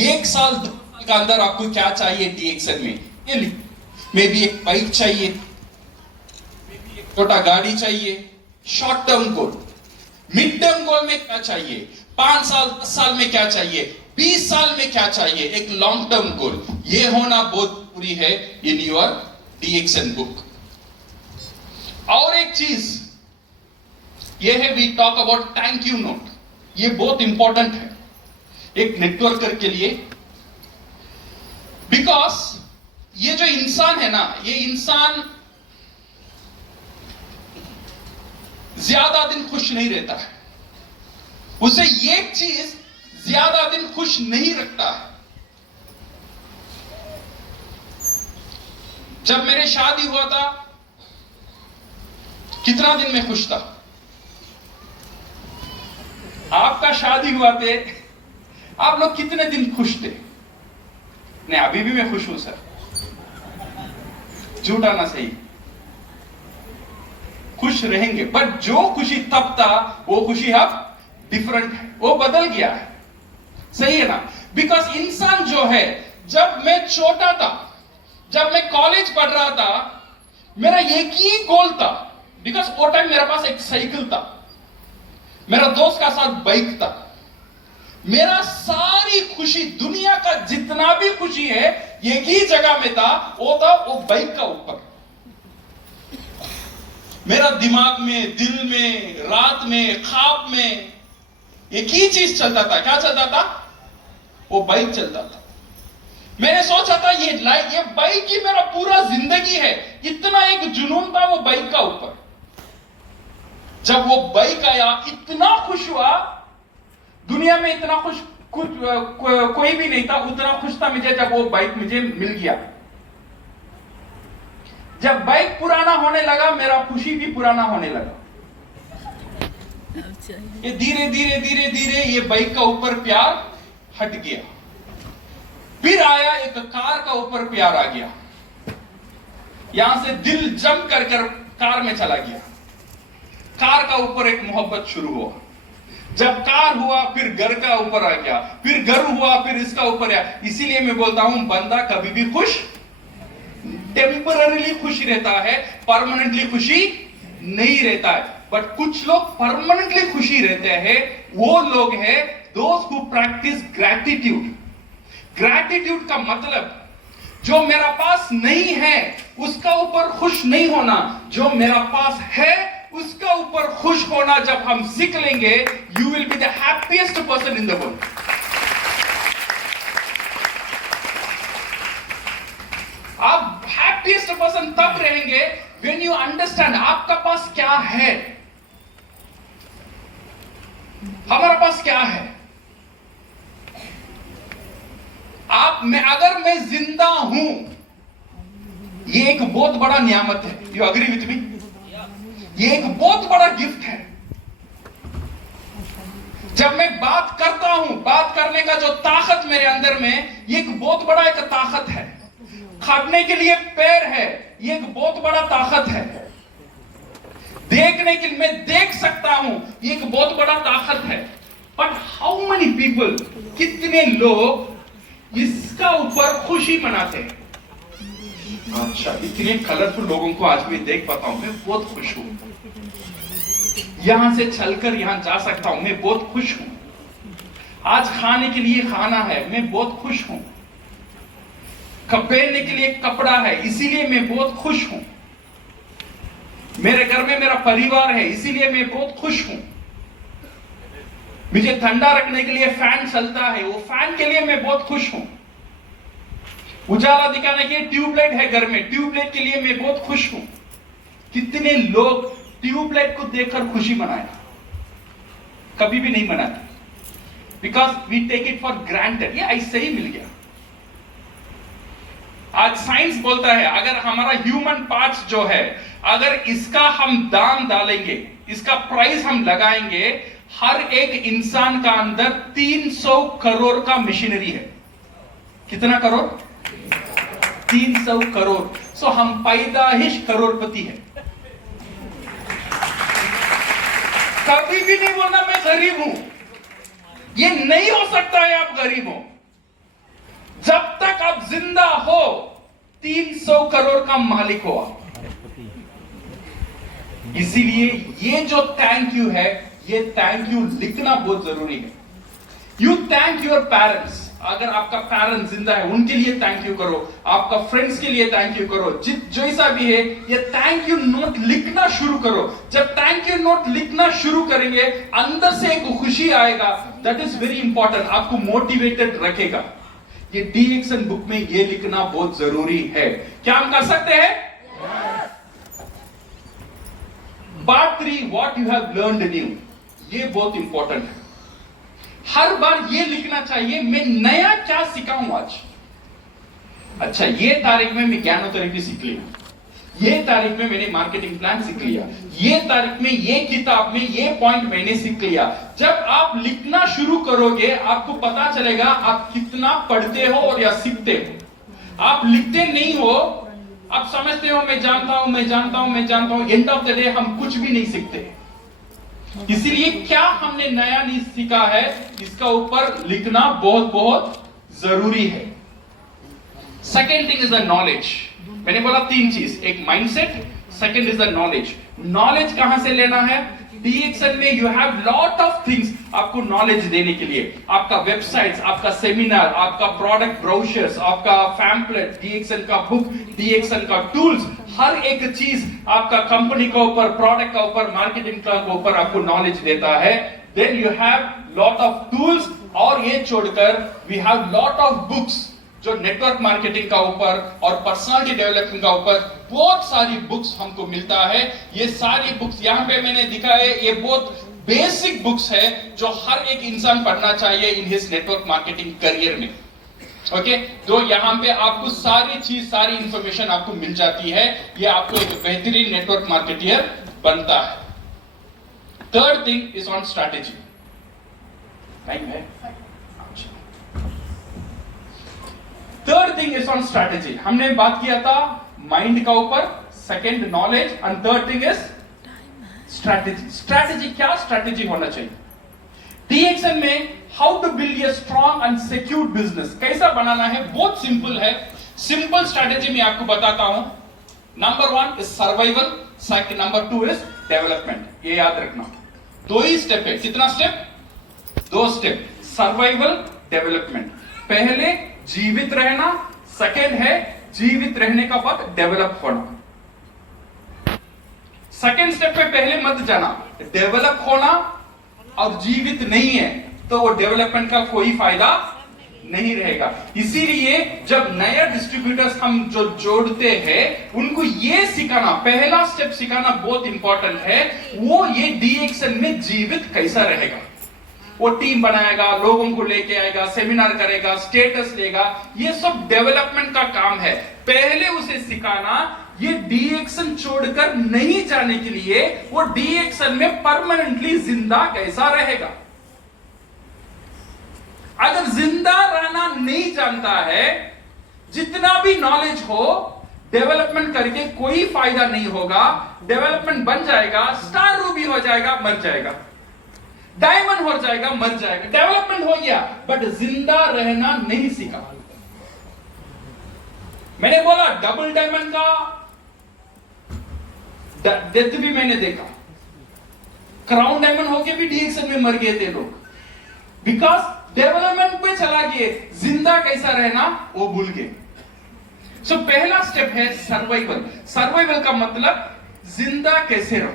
1 साल 2 साल के अंदर आपको क्या चाहिए डीएक्सन में, ये लिखिए। मे बी एक बाइक चाहिए, मे बी एक छोटा गाड़ी चाहिए, short term goal. Mid term goal में क्या चाहिए? 5 साल 10 साल में क्या चाहिए? 20 साल में क्या चाहिए? एक लॉन्ग टर्म गोल। ये होना बहुत जरूरी है इन योर डीएक्सन बुक। और एक चीज ये है, we talk about thank you note. ये बहुत इंपॉर्टेंट है एक नेटवर्कर के लिए। बिकॉज ये जो इंसान है ना, ये इंसान ज्यादा दिन खुश नहीं रहता है। उसे ये चीज ज्यादा दिन खुश नहीं रखता है। जब मेरे शादी हुआ था, कितना दिन में खुश था? आपका शादी हुआ थे, आप लोग कितने दिन खुश थे? नहीं, अभी भी मैं खुश हूं सर, झूठा ना सही, खुश रहेंगे। बट जो खुशी तब था, वो खुशी अब डिफरेंट है, वो बदल गया है। सही है ना? बिकॉज इंसान जो है, जब मैं छोटा था, जब मैं कॉलेज पढ़ रहा था, मेरा एक ही गोल था, बिकॉज वो टाइम मेरे पास एक साइकिल था, मेरा दोस्त का साथ बाइक था। मेरा सारी खुशी, दुनिया का जितना भी खुशी है एक ही जगह में था, वो था वो बाइक का ऊपर। मेरा दिमाग में, दिल में, रात में, ख्वाब में एक ही चीज चलता था। क्या चलता था? वो बाइक चलता था। मैंने सोचा था ये बाइक ही मेरा पूरा जिंदगी है। इतना एक जुनून था वो बाइक का ऊपर। जब वो बाइक आया इतना खुश हुआ, दुनिया में इतना खुश कोई भी नहीं था, उतना खुश था मुझे जब वो बाइक मुझे मिल गया। जब बाइक पुराना होने लगा, मेरा खुशी भी पुराना होने लगा। ये धीरे धीरे धीरे धीरे ये बाइक का ऊपर प्यार हट गया। फिर आया एक कार का ऊपर प्यार आ गया। यहां से दिल जम कर कार में चला गया। कार का ऊपर एक मोहब्बत शुरू हुआ। जब कार हुआ फिर घर का ऊपर आ गया, फिर घर हुआ फिर इसका ऊपर आया। इसीलिए मैं बोलता हूं बंदा कभी भी खुश, टेम्पररीली खुश रहता है, परमानेंटली खुशी नहीं रहता है। बट कुछ लोग परमानेंटली खुशी रहते हैं। वो लोग हैं दोस्त हु प्रैक्टिस ग्रैटिट्यूड। ग्रैटिट्यूड का मतलब जो मेरा पास नहीं है उसका ऊपर खुश नहीं होना, जो मेरा पास है उसका ऊपर खुश होना। जब हम सीख लेंगे, you will be the happiest person in the world. आप हैप्पीएस्ट पर्सन तब रहेंगे व्हेन यू अंडरस्टैंड आपका पास क्या है, हमारा पास क्या है। अगर मैं जिंदा हूं, ये एक बहुत बड़ा नियामत है। You agree with me? ये एक बहुत बड़ा गिफ्ट है। जब मैं बात करता हूं, बात करने का जो ताकत मेरे अंदर में, ये एक बहुत बड़ा एक ताकत है। खाने के लिए पैर है, ये एक बहुत बड़ा ताकत है। देखने के लिए मैं देख सकता हूं, ये एक बहुत बड़ा ताकत है। बट हाउ मेनी पीपल, कितने लोग इसका ऊपर खुशी मनाते हैं? अच्छा, इतने कलरफुल लोगों को आज मैं देख पाता हूं, मैं बहुत खुश हूं। यहां से चलकर यहां जा सकता हूं, मैं बहुत खुश हूं। आज खाने के लिए खाना है, मैं बहुत खुश हूं। पहनने के लिए कपड़ा है, इसीलिए मैं बहुत खुश हूं। मेरे घर में मेरा परिवार है, इसीलिए मैं बहुत खुश हूं। मुझे ठंडा रखने के लिए फैन चलता है, वो फैन के लिए मैं बहुत खुश हूं। उजाला दिखाने के लिए ट्यूबलाइट है घर में, ट्यूबलाइट के लिए मैं बहुत खुश हूं। कितने लोग ट्यूबलाइट को देखकर खुशी मनाए? कभी भी नहीं मनाते, because we take it for granted. ये ऐसे ही मिल गया। आज साइंस बोलता है अगर हमारा ह्यूमन पार्ट्स जो है, अगर इसका हम दाम डालेंगे, इसका प्राइस हम लगाएंगे, हर एक इंसान का अंदर 300 करोड़ का मशीनरी है। कितना करोड़? 300 करोड़। सो हम पैदाइश करोड़पति है। कभी भी नहीं बोलना मैं गरीब हूं, ये नहीं हो सकता है आप गरीब हो। जब तक आप जिंदा हो 300 करोड़ का मालिक हो आप। इसीलिए ये जो थैंक यू है, ये थैंक यू लिखना बहुत जरूरी है। You thank your parents. अगर आपका पेरेंट्स जिंदा है, उनके लिए थैंक यू करो। आपका फ्रेंड्स के लिए थैंक यू करो। जैसा भी है, ये थैंक यू नोट लिखना शुरू करो। जब थैंक यू नोट लिखना शुरू करेंगे, अंदर से एक खुशी आएगा। दैट इज वेरी इंपॉर्टेंट, आपको मोटिवेटेड रखेगा। ये डी-एक्शन बुक में ये लिखना बहुत जरूरी है। क्या हम कर सकते हैं? Part 3, what you have learned new, ये बहुत इंपॉर्टेंट है। हर बार ये लिखना चाहिए, मैं नया क्या सीखा हूं आज। अच्छा, ये तारीख में मैं ज्ञानोत्तरी सीख लिया, ये तारीख में मैंने मार्केटिंग प्लान सीख लिया, ये तारीख में ये किताब में ये पॉइंट मैंने सीख लिया। जब आप लिखना शुरू करोगे, आपको पता चलेगा आप कितना पढ़ते हो और या सीखते हो। आप लिखते नहीं हो, आप समझते हो मैं जानता हूं, मैं जानता हूं, मैं जानता हूं। एंड ऑफ द डे हम कुछ भी नहीं सीखते। इसीलिए क्या हमने नया नहीं सीखा है, इसका ऊपर लिखना बहुत बहुत जरूरी है। Second thing is the knowledge. मैंने बोला 3 चीज, एक mindset, second is the knowledge. Knowledge कहां से लेना है? DXN में you have lot of things आपको नॉलेज देने के लिए, आपका वेबसाइट्स, आपका सेमिनार, आपका प्रोडक्ट ब्रोशर्स, आपका पैम्पलेट, DXN का बुक, DXN का टूल्स, हर एक चीज आपका कंपनी के ऊपर, प्रोडक्ट के ऊपर, मार्केटिंग के ऊपर आपको नॉलेज देता है। Then you have lot of tools, और ये छोड़कर we have lot of books जो नेटवर्क मार्केटिंग का ऊपर और पर्सनालिटी डेवलपमेंट का ऊपर बहुत सारी बुक्स हमको मिलता है। ये सारी बुक्स यहाँ पे मैंने दिखा है, ये बहुत बेसिक बुक्स है जो हर एक इंसान पढ़ना चाहिए in his network marketing career में। ओके, तो यहाँ पे आपको सारी चीज, सारी इंफॉर्मेशन आपको मिल जाती है, ये आपको एक बेहतरीन नेटवर्क मार्केटियर बनता है। Third thing is on strategy. Time है? Third thing is on strategy. हमने बात किया था माइंड का ऊपर, second knowledge, and third thing is strategy. Strategy क्या स्ट्रैटेजी होना चाहिए? DXN में how to build a strong and secure business कैसा बनाना है, बहुत सिंपल है। सिंपल स्ट्रैटेजी मैं आपको बताता हूं। Number 1 is survival, second number 2 is development. ये याद रखना, दो ही स्टेप है। कितना स्टेप? 2 step, survival, development. पहले जीवित रहना, सेकेंड है जीवित रहने का बाद डेवलप होना। सेकेंड स्टेप पे पहले मत जाना, डेवलप होना और जीवित नहीं है तो वो डेवलपमेंट का कोई फायदा नहीं रहेगा। इसीलिए जब नया डिस्ट्रीब्यूटर्स हम जो जोड़ते हैं उनको ये सिखाना, पहला स्टेप सिखाना बहुत इंपॉर्टेंट है। वो ये DXN में जीवित कैसा रहेगा, वो टीम बनाएगा, लोगों को लेके आएगा, सेमिनार करेगा, स्टेटस लेगा, ये सब डेवलपमेंट का काम है। पहले उसे सिखाना, ये DXN छोड़कर नहीं जाने के लिए वो DXN में परमानेंटली जिंदा कैसा रहेगा। अगर जिंदा रहना नहीं जानता है, जितना भी नॉलेज हो, डेवलपमेंट करके कोई फायदा नहीं होगा। डेवलपमेंट बन जाएगा, स्टार रूबी हो जाएगा, मर जाएगा, डायमंड हो जाएगा, मर जाएगा। डेवलपमेंट हो गया बट जिंदा रहना नहीं सीखा। मैंने बोला डबल डायमंड का डेथ भी मैंने देखा, क्राउन डायमंड होके भी DXN में मर गए थे लोग, बिकॉज डेवलपमेंट पे चला गए, जिंदा कैसा रहना वो भूल गए। सो पहला स्टेप है सर्वाइवल। सर्वाइवल का मतलब जिंदा कैसे रहो।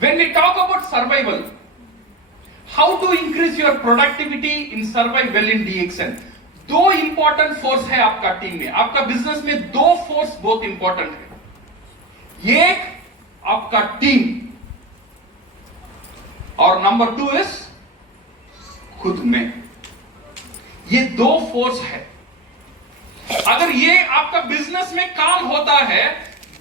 When we talk about survival, how to increase your productivity in survival in DXN? 2 important force है आपका टीम में, आपका बिजनेस में 2 फोर्स बहुत इंपॉर्टेंट है। एक आपका टीम और नंबर 2 इज खुद में। ये 2 फोर्स है। अगर ये आपका बिजनेस में काम होता है,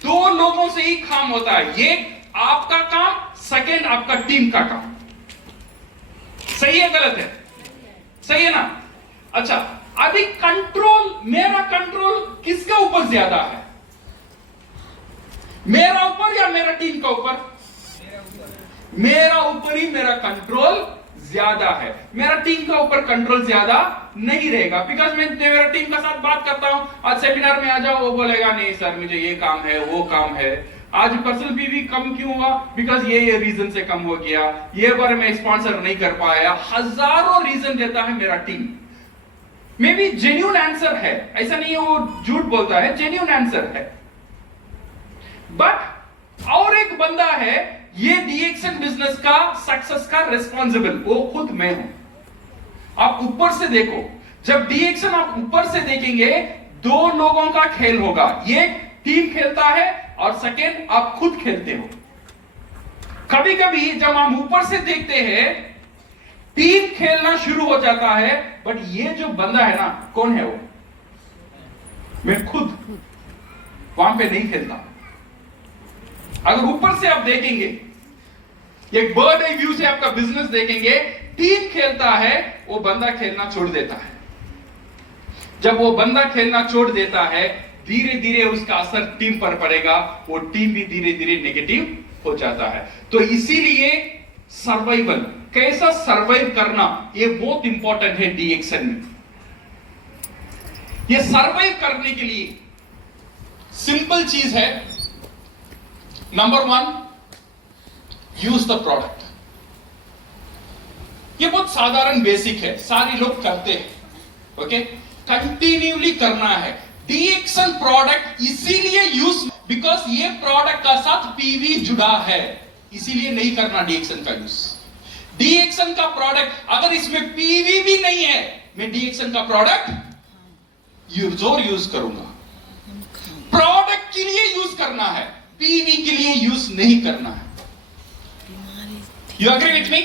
2 लोगों से ही काम होता है। ये आपका काम, सेकेंड आपका टीम का काम। सही है गलत है? सही है ना? अच्छा, अभी कंट्रोल, मेरा कंट्रोल किसका ऊपर ज्यादा है? मेरा ऊपर या मेरा टीम का ऊपर? मेरा ऊपर ही मेरा कंट्रोल ज्यादा है। मेरा टीम का ऊपर कंट्रोल ज्यादा नहीं रहेगा, बिकॉज मैं मेरा टीम का साथ बात करता हूं, आज सेमिनार में आ जाओ, वो बोलेगा नहीं सर मुझे ये काम है, वो काम है। आज पर्सनल पीवी कम क्यों हुआ? बिकॉज ये रीजन से कम हो गया, ये बार मैं स्पॉन्सर नहीं कर पाया। हजारों रीजन देता है मेरा team. May be genuine answer है, ऐसा नहीं है वो झूठ बोलता है, जेन्युइन आंसर है। बट और एक बंदा है, ये DXN बिजनेस का सक्सेस का रिस्पॉन्सिबल, वो खुद मैं हूं। आप ऊपर से देखो, जब DXN आप ऊपर से देखेंगे, 2 लोगों का खेल होगा। ये टीम खेलता है और सेकेंड आप खुद खेलते हो। कभी कभी जब हम ऊपर से देखते हैं, टीम खेलना शुरू हो जाता है, बट ये जो बंदा है ना, कौन है वो? मैं खुद वहां पे नहीं खेलता। अगर ऊपर से आप देखेंगे, एक बर्ड आई व्यू से आपका बिजनेस देखेंगे, टीम खेलता है, वो बंदा खेलना छोड़ देता है। जब वो बंदा खेलना छोड़ देता है, धीरे धीरे उसका असर टीम पर पड़ेगा, वो टीम भी धीरे धीरे नेगेटिव हो जाता है। तो इसीलिए सर्वाइवल, कैसा सर्वाइव करना, ये बहुत इंपॉर्टेंट है DXN में। ये सर्वाइव करने के लिए सिंपल चीज है, नंबर 1, यूज द प्रोडक्ट। ये बहुत साधारण बेसिक है, सारे लोग करते हैं। ओके, कंटिन्यूली करना है। डीएक्सन प्रोडक्ट इसीलिए यूज, बिकॉज ये प्रोडक्ट का साथ पीवी जुड़ा है, इसीलिए नहीं करना डीएक्सन का यूज। डीएक्सन का प्रोडक्ट अगर इसमें पीवी भी नहीं है, मैं डीएक्सन का प्रोडक्ट जरूर यूज करूंगा। प्रोडक्ट के लिए यूज करना है, पीवी के लिए यूज नहीं करना है। You agree with me?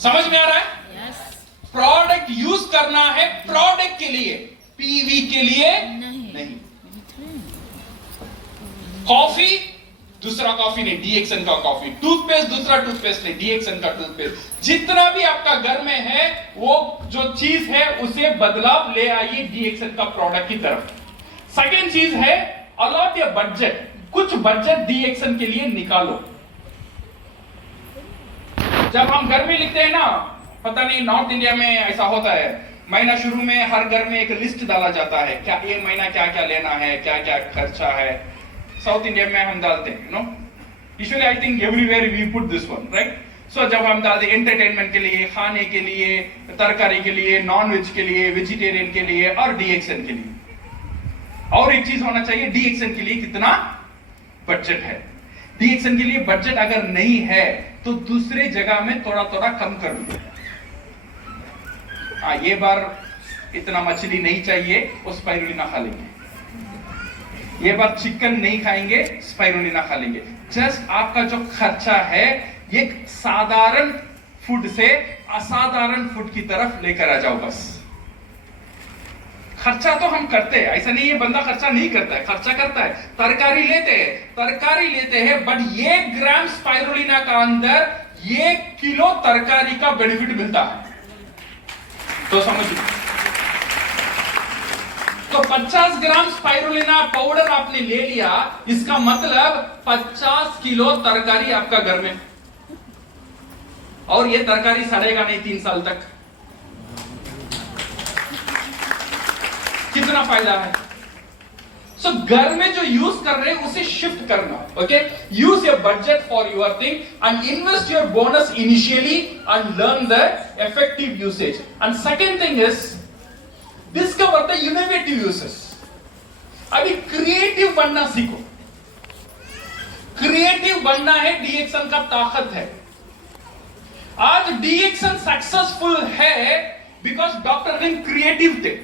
समझ में आ रहा है? प्रोडक्ट यूज करना है प्रोडक्ट के लिए, पीवी के लिए नहीं। कॉफी दूसरा कॉफी नहीं, डीएक्सन का कॉफी। टूथपेस्ट दूसरा टूथपेस्ट नहीं, डीएक्सन का टूथपेस्ट। जितना भी आपका घर में है वो जो चीज है उसे बदलाव ले आइए डीएक्सन का प्रोडक्ट की तरफ। सेकेंड चीज है अलॉट योर बजट। कुछ बजट डीएक्सन के लिए निकालो। जब हम घर में लिखते हैं ना, पता नहीं नॉर्थ इंडिया में ऐसा होता है, महीना शुरू में हर घर में एक लिस्ट डाला जाता है, क्या ये महीना क्या क्या लेना है, क्या क्या खर्चा है। साउथ इंडिया में हम डालते हैं, no usually I think everywhere we put this one, right. So जब हम डालते हैं एंटरटेनमेंट के लिए, खाने के लिए, तरकारी के लिए, नॉन वेज के लिए, वेजिटेरियन के लिए और डीएक्सन के लिए। और एक चीज होना चाहिए, डीएक्सन के लिए कितना बजट है। डीएक्सन के लिए बजट अगर नहीं है तो दूसरे जगह में थोड़ा थोड़ा कम कर लो। ये बार इतना मछली नहीं चाहिए, वो स्पाइरुलिना खा लेंगे। ये बार चिकन नहीं खाएंगे, स्पाइरुलिना खा लेंगे। जस्ट आपका जो खर्चा है एक साधारण फूड से असाधारण फूड की तरफ लेकर आ जाओ। बस खर्चा तो हम करते हैं, ऐसा नहीं है बंदा खर्चा नहीं करता है, खर्चा करता है। तरकारी लेते हैं बट 1 ग्राम स्पाइरुलिना का अंदर 1 किलो तरकारी का बेनिफिट मिलता है। तो समझिए, तो 50 ग्राम स्पाइरुलिना पाउडर आपने ले लिया, इसका मतलब 50 किलो तरकारी आपका घर में, और ये तरकारी सड़ेगा नहीं 3 साल तक। कितना फायदा है। सो घर में जो यूज कर रहे हैं उसे शिफ्ट करना। Okay, use your budget for your thing and invest your bonus initially and learn the effective usage. And second thing is discover the innovative uses. अभी क्रिएटिव बनना सीखो। क्रिएटिव बनना है, डीएक्सन का ताकत है। आज डीएक्सन सक्सेसफुल है बिकॉज डॉक्टर लिम क्रिएटिव थे।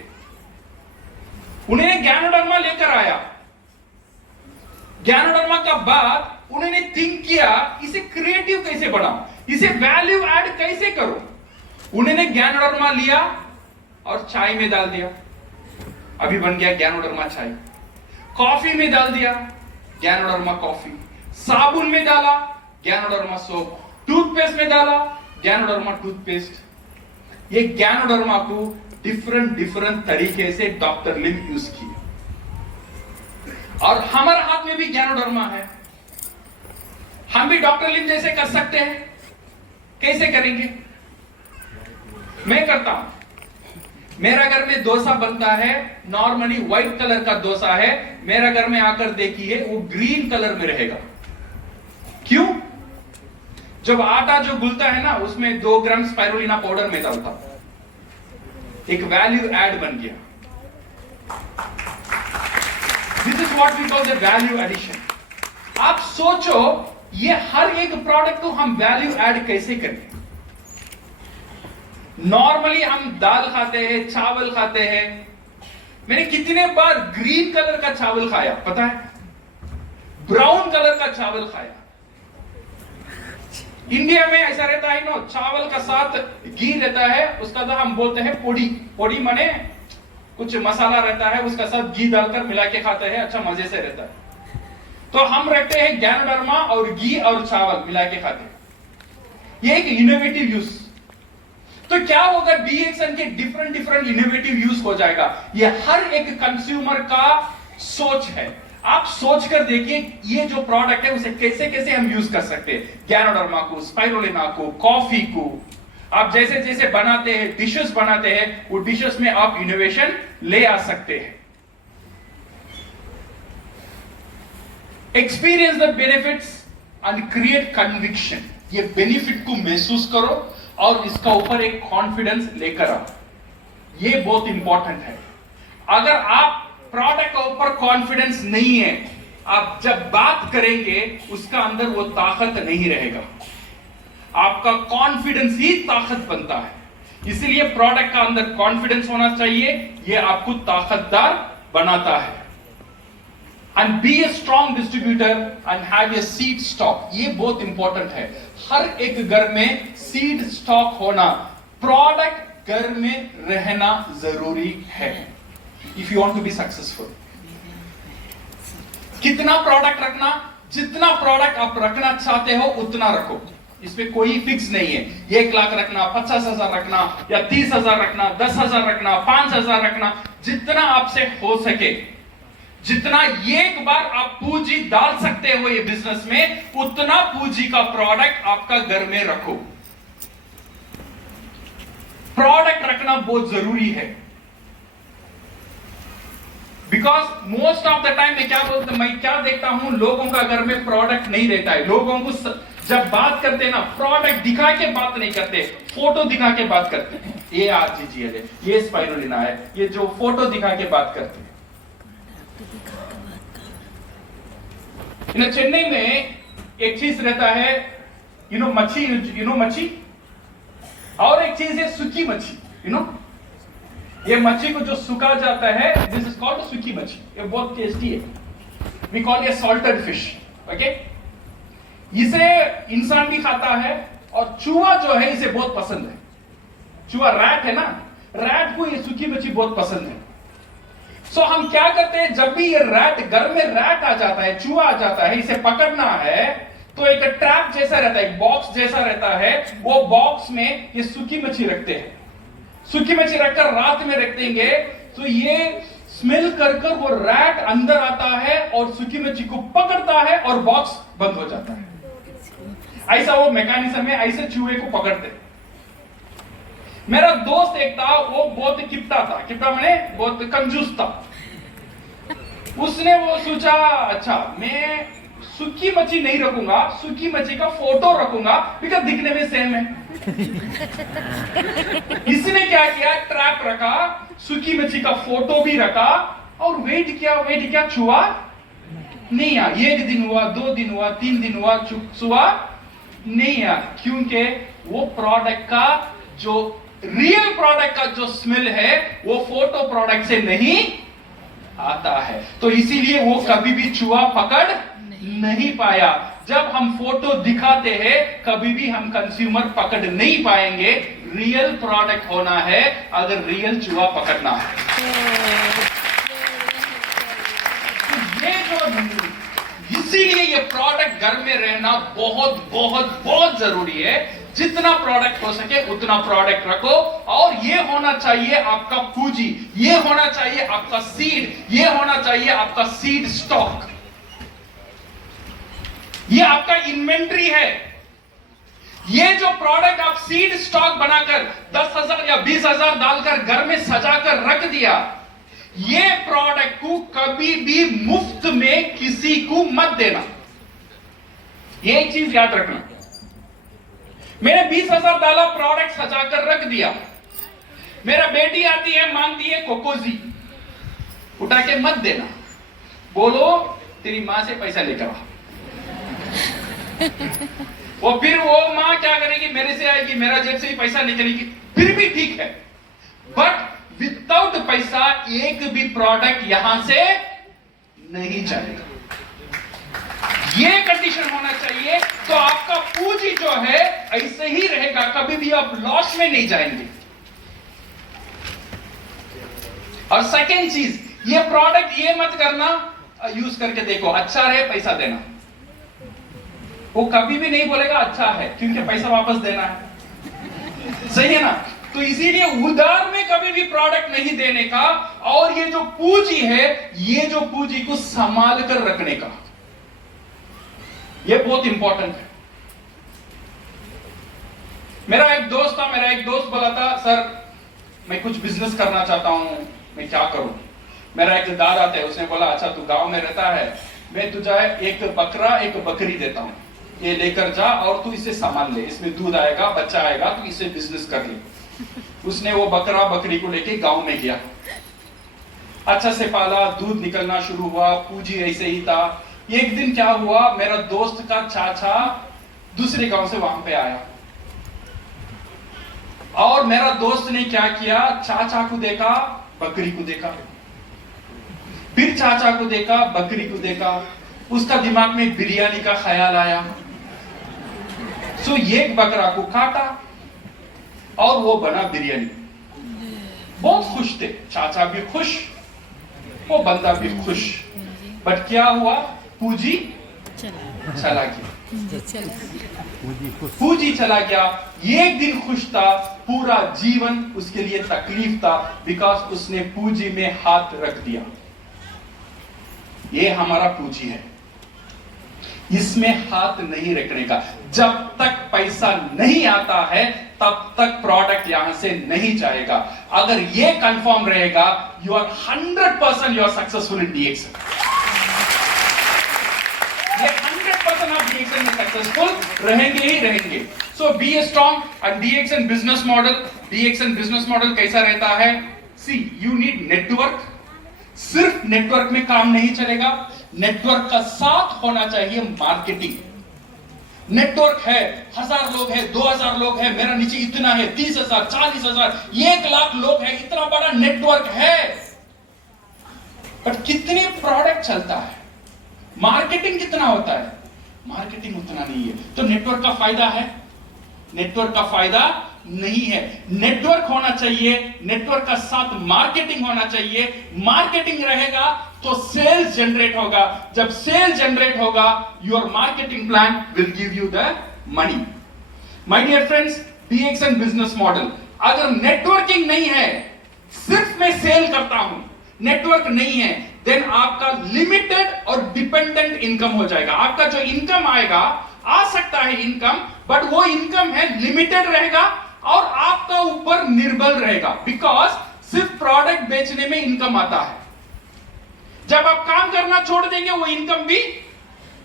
उन्हें ज्ञानोडर्मा लेकर आया, ज्ञानोडर्मा का बाद उन्होंने थिंक किया इसे क्रिएटिव कैसे बनाओ, इसे वैल्यू ऐड कैसे करो। उन्होंने ज्ञानोडर्मा लिया और चाय में डाल दिया, अभी बन गया ज्ञानोडर्मा चाय। कॉफी में डाल दिया, ज्ञानोडर्मा कॉफी। साबुन में डाला, ज्ञानोडर्मा सोप। टूथपेस्ट में डाला, ज्ञानोडर्मा टूथपेस्ट। ये ज्ञानोडर्मा को डिफरेंट तरीके से डॉक्टर लिम यूज किए, और हमारे हाथ में भी ज्ञानोडर्मा है। हम भी डॉक्टर लिम जैसे कर सकते हैं। कैसे करेंगे? मैं करता हूं। मेरा घर में डोसा बनता है, नॉर्मली व्हाइट कलर का डोसा है। मेरा घर में आकर देखिए वो ग्रीन कलर में रहेगा। क्यों? जब आटा जो गुलता है ना, उसमें 2 ग्राम स्पाइरुलिना पाउडर में डालता, एक वैल्यू ऐड बन गया। This is what we call the value addition. आप सोचो ये हर एक प्रोडक्ट को हम वैल्यू ऐड कैसे करें। नॉर्मली हम दाल खाते हैं, चावल खाते हैं। मैंने कितने बार ग्रीन कलर का चावल खाया पता है, ब्राउन कलर का चावल खाया। इंडिया में ऐसा रहता है ना, चावल का साथ घी रहता है, उसका तो हम बोलते हैं पोड़ी। पोड़ी माने कुछ मसाला रहता है, उसका साथ घी डालकर मिला के खाते हैं, अच्छा मजे से रहता है। तो हम रखते हैं ज्ञानोडर्मा और घी और चावल मिला के खाते हैं। ये एक इनोवेटिव यूज। तो क्या होगा, डीएक्सन के डिफरेंट इनोवेटिव यूज हो जाएगा। ये हर एक कंज्यूमर का सोच है। आप सोच कर देखिए ये जो प्रोडक्ट है उसे कैसे कैसे हम यूज कर सकते हैं। ज्ञानोडर्मा को, स्पाइरुलिना को, कॉफी को। आप जैसे जैसे बनाते हैं, डिशेस बनाते हैं, वो डिशेस में आप इनोवेशन ले आ सकते हैं। Experience the benefits and create conviction. ये बेनिफिट को महसूस करो और इसका ऊपर एक कॉन्फिडेंस लेकर आओ। ये बहुत इंपॉर्टेंट है। अगर आप प्रोडक्ट के ऊपर कॉन्फिडेंस नहीं है, आप जब बात करेंगे उसका अंदर वो ताकत नहीं रहेगा। आपका कॉन्फिडेंस ही ताकत बनता है। इसलिए प्रोडक्ट का अंदर कॉन्फिडेंस होना चाहिए, ये आपको ताकतदार बनाता है। And be a strong distributor and have a seed stock. ये बहुत इंपॉर्टेंट है। हर एक घर में सीड स्टॉक होना, प्रोडक्ट घर में रहना जरूरी है if you want to be successful. कितना प्रोडक्ट रखना? जितना प्रोडक्ट आप रखना चाहते हो उतना रखो, इसमें कोई फिक्स नहीं है। 1 लाख रखना, 50,000 रखना, या 30,000 रखना, 10,000 रखना, 5,000 रखना, जितना आपसे हो सके। जितना एक बार आप पूंजी डाल सकते हो ये बिजनेस में, उतना पूंजी का प्रोडक्ट आपका घर में रखो। प्रोडक्ट रखना बहुत जरूरी है, because most of the time मैं क्या देखता हूं, लोगों का घर में प्रोडक्ट नहीं रहता है। लोगों को जब बात करते हैं ना, प्रोडक्ट दिखा के बात नहीं करते, फोटो दिखा के बात करते हैं। ये आरजीजीएल है, ये स्पाइरुलिना है, ये जो फोटो दिखा के बात करते हैं। चेन्नई में एक चीज रहता है, मच्छी, और एक चीज है सूखी मच्छी। ये मच्छी को जो सुखा जाता है, दिस इज कॉल्ड सूखी मच्छी। ये बहुत टेस्टी है, वी कॉल ये सॉल्टेड फिश। ओके, इसे इंसान भी खाता है और चूहा जो है इसे बहुत पसंद है। चूहा, रैट है ना, रैट को ये सूखी मच्छी बहुत पसंद है। सो हम क्या करते हैं, जब भी ये रैट, घर में रैट आ जाता है, चूहा आ जाता है, इसे पकड़ना है, तो एक ट्रैप जैसा रहता है, एक बॉक्स जैसा रहता है, वो बॉक्स में ये सूखी मच्छी रखते हैं। सूखी मच्छी रखकर रात में रख देंगे, तो ये स्मेल कर कर वो रैट अंदर आता है और सूखी मच्छी को पकड़ता है और बॉक्स बंद हो जाता है। ऐसा वो मैकेनिज्म है, ऐसे चूहे को पकड़ते। मेरा दोस्त एक था, वो बहुत किप्टा था। किप्टा मैंने बहुत कंजूस था। उसने वो सोचा, अच्छा मैं सूखी मच्छी नहीं रखूंगा, सूखी मच्छी का फोटो रखूंगा, बिकॉज़ दिखने में सेम है। इसने क्या किया, ट्रैप रखा, सूखी मच्छी का फोटो भी रखा, और वेट किया, चूहा नहीं आया। 1 दिन हुआ, 2 दिन हुआ, 3 दिन हुआ, चूहा नहीं आया। क्योंकि वो प्रोडक्ट का जो रियल प्रोडक्ट का जो स्मेल है, वो फोटो प्रोडक्ट से नहीं आता है। तो इसीलिए वो कभी भी चूहा पकड़ नहीं पाया। जब हम फोटो दिखाते हैं, कभी भी हम कंज्यूमर पकड़ नहीं पाएंगे। रियल प्रोडक्ट होना है अगर रियल चूहा पकड़ना है। तो ये जो, इसीलिए ये प्रोडक्ट घर में रहना बहुत बहुत बहुत जरूरी है। जितना प्रोडक्ट हो सके उतना प्रोडक्ट रखो, और ये होना चाहिए आपका पूंजी, ये होना चाहिए आपका सीड, ये होना चाहिए आपका सीड स्टॉक। ये आपका इन्वेंट्री है। ये जो प्रोडक्ट आप सीड स्टॉक बनाकर 10,000 या 20,000 डालकर घर में सजाकर रख दिया, ये प्रोडक्ट को कभी भी मुफ्त में किसी को मत देना। ये चीज याद रखना। मैंने 20,000 डाला, प्रोडक्ट सजाकर रख दिया, मेरा बेटी आती है मांगती है कोकोजी, उठा के मत देना, बोलो तेरी मां से पैसा लेकर आ। वो फिर वो मां क्या करेगी, मेरे से आएगी, मेरा जेब से ही पैसा निकलेगी, फिर भी ठीक है, बट विदाउट पैसा एक भी प्रोडक्ट यहां से नहीं चलेगा। ये कंडीशन होना चाहिए, तो आपका पूंजी जो है ऐसे ही रहेगा, कभी भी आप लॉस में नहीं जाएंगे। और सेकेंड चीज, ये प्रोडक्ट ये मत करना, यूज करके देखो अच्छा रहे पैसा देना। वो कभी भी नहीं बोलेगा अच्छा है, क्योंकि पैसा वापस देना है। सही है ना? तो इसीलिए उधार में कभी भी प्रोडक्ट नहीं देने का, और ये जो पूंजी है, ये जो पूंजी को संभाल कर रखने का, ये बहुत इंपॉर्टेंट है। मेरा एक दोस्त बोला था, सर मैं कुछ बिजनेस करना चाहता हूं, मैं क्या करूं? मेरा एक दादा है, उसने बोला अच्छा तू गांव में रहता है, मैं तुझे एक बकरा एक बकरी देता हूं, ये लेकर जा और तू इसे संभाल ले, इसमें दूध आएगा, बच्चा आएगा, तू इसे बिजनेस कर ले। उसने वो बकरा बकरी को लेके गांव में गया, अच्छा से पाला, दूध निकलना शुरू हुआ, पूंजी ऐसे ही था। एक दिन क्या हुआ, मेरा दोस्त का चाचा दूसरे गांव से वहां पे आया और मेरा दोस्त ने क्या किया, चाचा को देखा, बकरी को देखा, फिर चाचा को देखा, बकरी को देखा, उसका दिमाग में बिरयानी का ख्याल आया। सो एक बकरा को काटा और वो बना बिरयानी। बहुत खुश थे, चाचा भी खुश, वो बंदा भी खुश। बट क्या हुआ, पूंजी चला गया, पूंजी चला गया। एक दिन खुश था, पूरा जीवन उसके लिए तकलीफ था, बिकॉज उसने पूंजी में हाथ रख दिया। ये हमारा पूंजी है, इसमें हाथ नहीं रखने का। जब तक पैसा नहीं आता है तब तक प्रोडक्ट यहां से नहीं जाएगा। अगर ये कंफर्म रहेगा, you are 100% you are successful in DXN. ये 100% आप डीएक्सन में सक्सेसफुल रहेंगे ही रहेंगे। So be a strong and DXN business model. DXN business model कैसा रहता है? See you need network. सिर्फ नेटवर्क में काम नहीं चलेगा, नेटवर्क का साथ होना चाहिए मार्केटिंग। नेटवर्क है, 1000 लोग है, 2000 लोग है, मेरा नीचे इतना है, 30,000, 40,000, 1,00,000 लोग है, इतना बड़ा नेटवर्क है, बट कितने प्रोडक्ट चलता है? मार्केटिंग कितना होता है? मार्केटिंग उतना नहीं है। तो नेटवर्क का फायदा है? नेटवर्क का फायदा नहीं है। नेटवर्क होना चाहिए, नेटवर्क का साथ मार्केटिंग होना चाहिए। मार्केटिंग रहेगा तो सेल्स जनरेट होगा, जब सेल्स जनरेट होगा your marketing plan will give you the money. My dear friends, DXN business model, अगर नेटवर्किंग नहीं है, सिर्फ मैं सेल करता हूं, नेटवर्क नहीं है, देन आपका लिमिटेड और डिपेंडेंट इनकम हो जाएगा। आपका जो इनकम आएगा, आ सकता है इनकम, बट वो इनकम है लिमिटेड रहेगा और आपका ऊपर निर्भर रहेगा, बिकॉज सिर्फ प्रोडक्ट बेचने में इनकम आता है। जब आप काम करना छोड़ देंगे, वो इनकम भी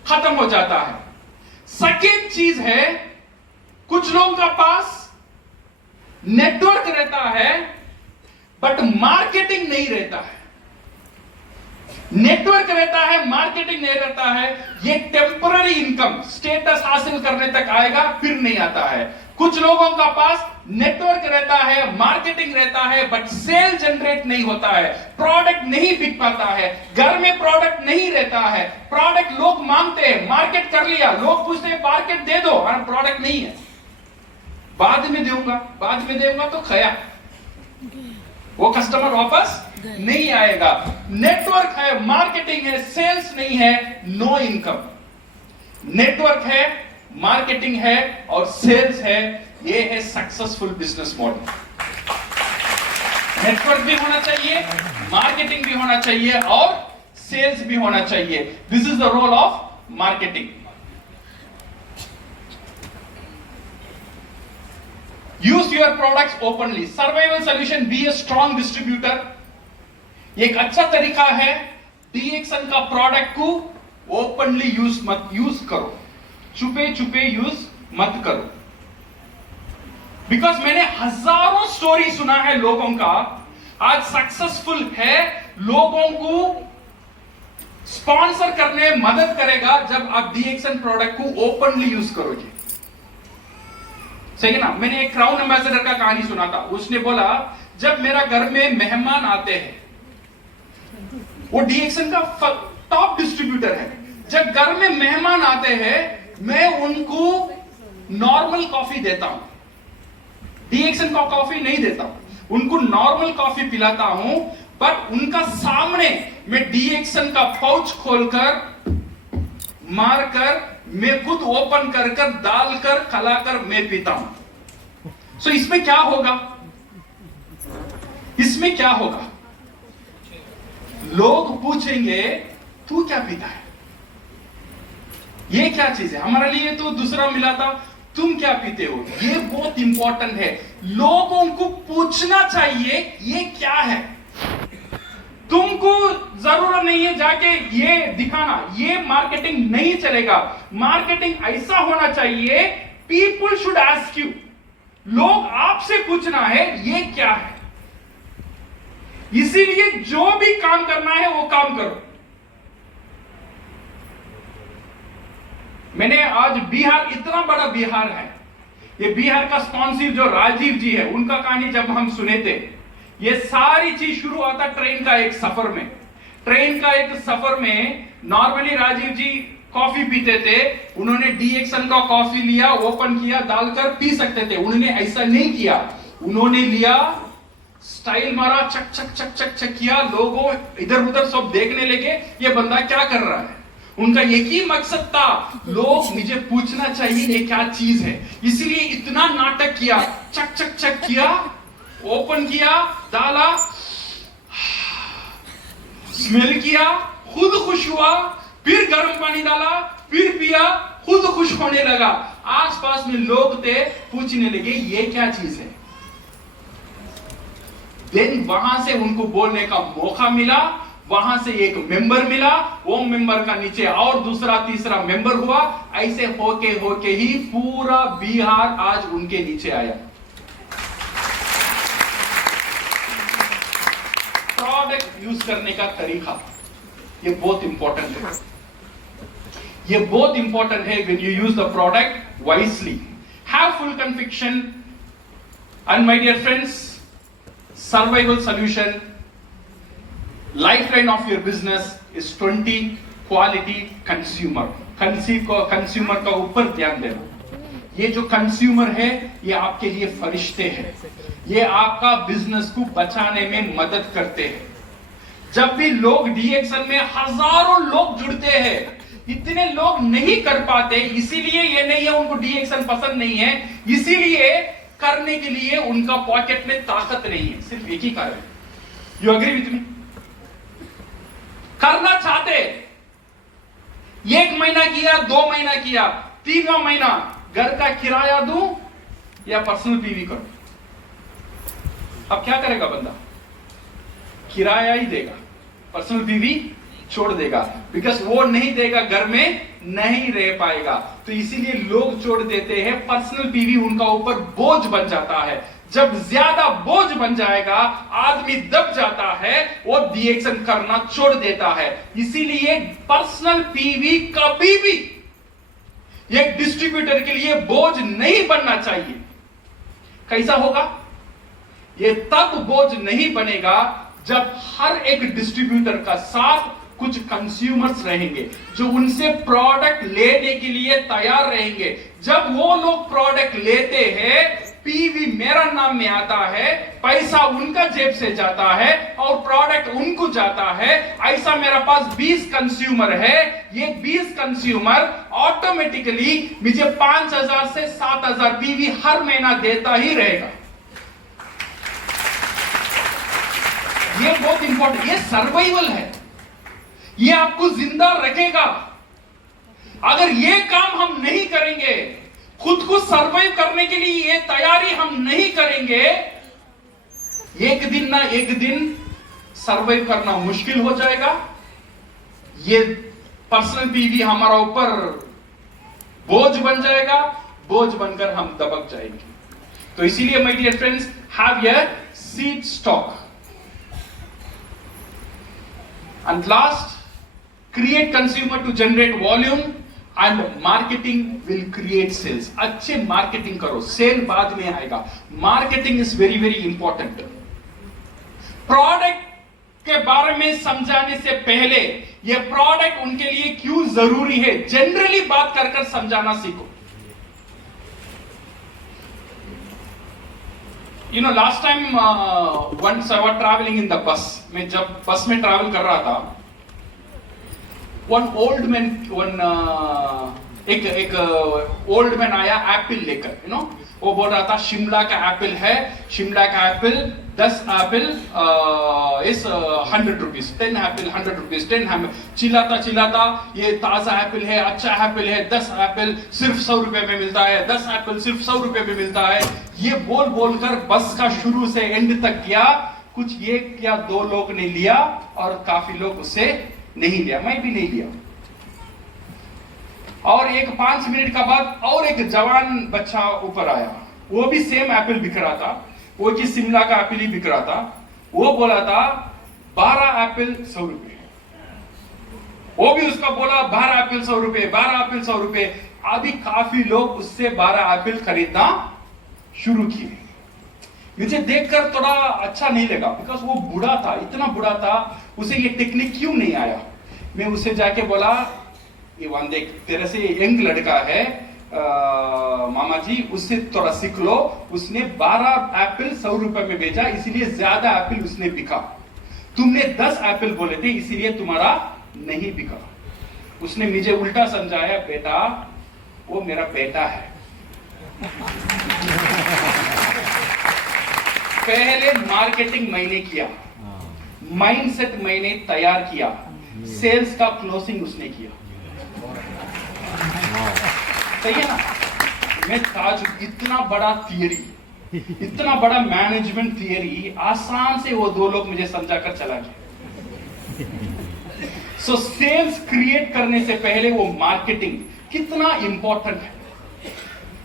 खत्म हो जाता है। सेकंड चीज है, कुछ लोगों का पास नेटवर्क रहता है बट मार्केटिंग नहीं रहता है। नेटवर्क रहता है, मार्केटिंग नहीं रहता है, ये टेम्पररी इनकम स्टेटस हासिल करने तक आएगा, फिर नहीं आता है। कुछ लोगों का पास नेटवर्क रहता है, मार्केटिंग रहता है, बट सेल जनरेट नहीं होता है, प्रोडक्ट नहीं बिक पाता है, घर में प्रोडक्ट नहीं रहता है, प्रोडक्ट लोग मांगते हैं, मार्केट कर लिया, लोग पूछते हैं मार्केट दे दो, और प्रोडक्ट नहीं है, बाद में दूंगा तो खया, वो कस्टमर वापस नहीं आएगा। नेटवर्क है, मार्केटिंग है, सेल्स नहीं है, नो इनकम। नेटवर्क है, मार्केटिंग है और सेल्स है, ये है सक्सेसफुल बिजनेस मॉडल। नेटवर्क भी होना चाहिए, मार्केटिंग भी होना चाहिए और सेल्स भी होना चाहिए। This is the role of marketing. Use your products openly. Survival solution, be a strong distributor. एक अच्छा तरीका है, डीएक्सन का प्रोडक्ट को ओपनली यूज करो, छुपे छुपे यूज मत करो। बिकॉज मैंने हजारों स्टोरी सुना है लोगों का, आज सक्सेसफुल है, लोगों को स्पॉन्सर करने में मदद करेगा जब आप डीएक्सन प्रोडक्ट को ओपनली यूज करोगे। सही है ना? मैंने एक क्राउन एम्बेसडर का कहानी सुना था, उसने बोला जब मेरा घर में मेहमान आते हैं, वो डीएक्सन का टॉप डिस्ट्रीब्यूटर है, जब घर में मेहमान आते हैं मैं उनको नॉर्मल कॉफी देता हूं, डीएक्सन का कॉफी नहीं देता हूं, उनको नॉर्मल कॉफी पिलाता हूं, बट उनका सामने मैं डीएक्सन का पाउच खोलकर मारकर मैं खुद ओपन कर कर डालकर खलाकर मैं पीता हूं। सो इसमें क्या होगा? इसमें क्या होगा? लोग पूछेंगे तू क्या पीता है, ये क्या चीज है, हमारे लिए तो दूसरा मिला था, तुम क्या पीते हो? ये बहुत इंपॉर्टेंट है, लोगों को पूछना चाहिए ये क्या है। तुमको जरूरत नहीं है जाके ये दिखाना, ये मार्केटिंग नहीं चलेगा। मार्केटिंग ऐसा होना चाहिए, पीपुल शुड आस्क यू, लोग आपसे पूछना है ये क्या है। इसीलिए जो भी काम करना है वो काम करो। मैंने आज बिहार, इतना बड़ा बिहार है, ये बिहार का स्पॉन्सर जो राजीव जी है, उनका कहानी जब हम सुने थे, ये सारी चीज शुरू हुआ था ट्रेन का एक सफर में। ट्रेन का एक सफर में नॉर्मली राजीव जी कॉफी पीते थे, उन्होंने डीएक्सन का कॉफी लिया, ओपन किया, डालकर पी सकते थे, उन्होंने ऐसा नहीं किया। उन्होंने लिया, स्टाइल मारा, चक चक चक चक चक किया, लोगों इधर उधर सब देखने लगे ये बंदा क्या कर रहा है। उनका एक ही मकसद था, लोग मुझे पूछना चाहिए ये क्या चीज है, इसलिए इतना नाटक किया, चक चक चक किया, ओपन किया, डाला, स्मेल किया, खुद खुश हुआ, फिर गर्म पानी डाला, फिर पिया, खुद खुश होने लगा। आसपास में लोग थे, पूछने लगे ये क्या चीज है। देन वहां से उनको बोलने का मौका मिला, वहां से एक मेंबर मिला, वो मेंबर का नीचे और दूसरा तीसरा मेंबर हुआ, ऐसे होके होके ही पूरा बिहार आज उनके नीचे आया। प्रोडक्ट यूज करने का तरीका ये बहुत इंपॉर्टेंट है, ये बहुत इंपॉर्टेंट है। When you use the product wisely, have full conviction, and my dear friends, survival solution, lifeline of your business is 20 quality consumer. Consumer का ऊपर ध्यान देना। ये जो कंज्यूमर है ये आपके लिए फरिश्ते हैं, ये आपका बिजनेस को बचाने में मदद करते हैं। जब भी लोग डीएक्सन में हजारों लोग जुड़ते हैं, इतने लोग नहीं कर पाते, इसीलिए ये नहीं है उनको डीएक्सन पसंद नहीं है, इसीलिए करने के लिए उनका पॉकेट में ताकत नहीं है। सिर्फ एक ही कारण, यू एग्री विथ मी? करना चाहते, 1 महीना किया, 2 महीना किया, 3वां महीना घर का किराया दूं या पर्सनल पीवी करूं। अब क्या करेगा बंदा? किराया ही देगा, पर्सनल पीवी छोड़ देगा, बिकॉज वो नहीं देगा घर में नहीं रह पाएगा। तो इसीलिए लोग छोड़ देते हैं, पर्सनल पीवी उनका ऊपर बोझ बन जाता है। जब ज्यादा बोझ बन जाएगा, आदमी दब जाता है, वो डीएक्सन करना छोड़ देता है। इसीलिए पर्सनल पीवी कभी भी एक डिस्ट्रीब्यूटर के लिए बोझ नहीं बनना चाहिए। कैसा होगा? ये तब बोझ नहीं बनेगा जब हर एक डिस्ट्रीब्यूटर का साथ कुछ कंज्यूमर्स रहेंगे जो उनसे प्रोडक्ट लेने के लिए तैयार रहेंगे। जब वो लोग प्रोडक्ट लेते हैं, पीवी मेरा नाम में आता है, पैसा उनका जेब से जाता है और प्रोडक्ट उनको जाता है। ऐसा मेरे पास 20 कंज्यूमर है, ये 20 कंज्यूमर ऑटोमेटिकली मुझे 5,000 से 7,000 पीवी हर महीना देता ही रहेगा। ये बहुत इंपॉर्टेंट, ये सर्वाइवल है, ये आपको जिंदा रखेगा। अगर ये काम हम नहीं करेंगे, खुद को सर्वाइव करने के लिए ये तैयारी हम नहीं करेंगे, एक दिन ना एक दिन सर्वाइव करना मुश्किल हो जाएगा। ये पर्सनल पीवी हमारा ऊपर बोझ बन जाएगा, बोझ बनकर हम दबक जाएंगे। तो इसीलिए my dear friends, have your seed stock. And last, create consumer to generate volume and marketing will create sales। अच्छे मार्केटिंग करो, सेल बाद में आएगा। Marketing is very very important. Product के बारे में समझाने से पहले ये प्रोडक्ट उनके लिए क्यों जरूरी है, जनरली बात कर कर समझाना सीखो। You know, last time once I was traveling in the bus, मैं जब बस में ट्रैवल कर रहा था, एक ओल्ड मैन आया एप्पल लेकर, यू नो, वो बोल रहा था शिमला का एप्पल है, शिमला का एप्पल 10 एप्पल इस 100 रुपीज, 10 एप्पल 100 रुपीज, 10 एप्पल। चिल्लाता ये ताजा एप्पल है, अच्छा एप्पल है, 10 एप्पल सिर्फ 100 रुपए में मिलता है, 10 एप्पल सिर्फ 100 रुपए में मिलता है। ये बोल बोलकर बस का शुरू से एंड तक किया, कुछ एक या दो लोग ने लिया और काफी लोग उससे नहीं लिया, मैं भी नहीं लिया। और एक 5 मिनट का बाद और एक जवान बच्चा ऊपर आया, वो भी सेम एप्पल बिक रहा था, वो जी शिमला का एप्पल ही बिक रहा था। वो बोला था 12 एप्पल 100 रुपए। वो भी उसका बोला 12 एप्पल 100 रुपए, 12 एप्पल 100 रुपए। अभी काफी लोग उससे 12 एप्पल खरीदना शुरू किए। मुझे देखकर थोड़ा अच्छा नहीं लगा, बिकॉज वो बूढ़ा था, इतना बूढ़ा था, उसे ये टेक्निक क्यों नहीं आया। मैं उसे जाके बोला, ये वन देख, तेरे से यंग लड़का है मामा जी, उससे थोड़ा सीख लो। उसने 12 एप्पल 100 रुपए में बेचा, इसीलिए ज्यादा एप्पल उसने बिका। तुमने 10 एप्पल बोले थे, इसीलिए तुम्हारा नहीं बिका। उसने मुझे उल्टा समझाया, बेटा वो मेरा बेटा है। पहले मार्केटिंग मैंने किया, माइंडसेट मैंने तैयार किया, सेल्स का क्लोजिंग उसने किया। सही है ना। मैं ताज, इतना बड़ा थियरी, इतना बड़ा मैनेजमेंट थियरी आसान से वो 2 लोग मुझे समझाकर चला गया। सो सेल्स क्रिएट करने से पहले वो मार्केटिंग कितना इंपॉर्टेंट है।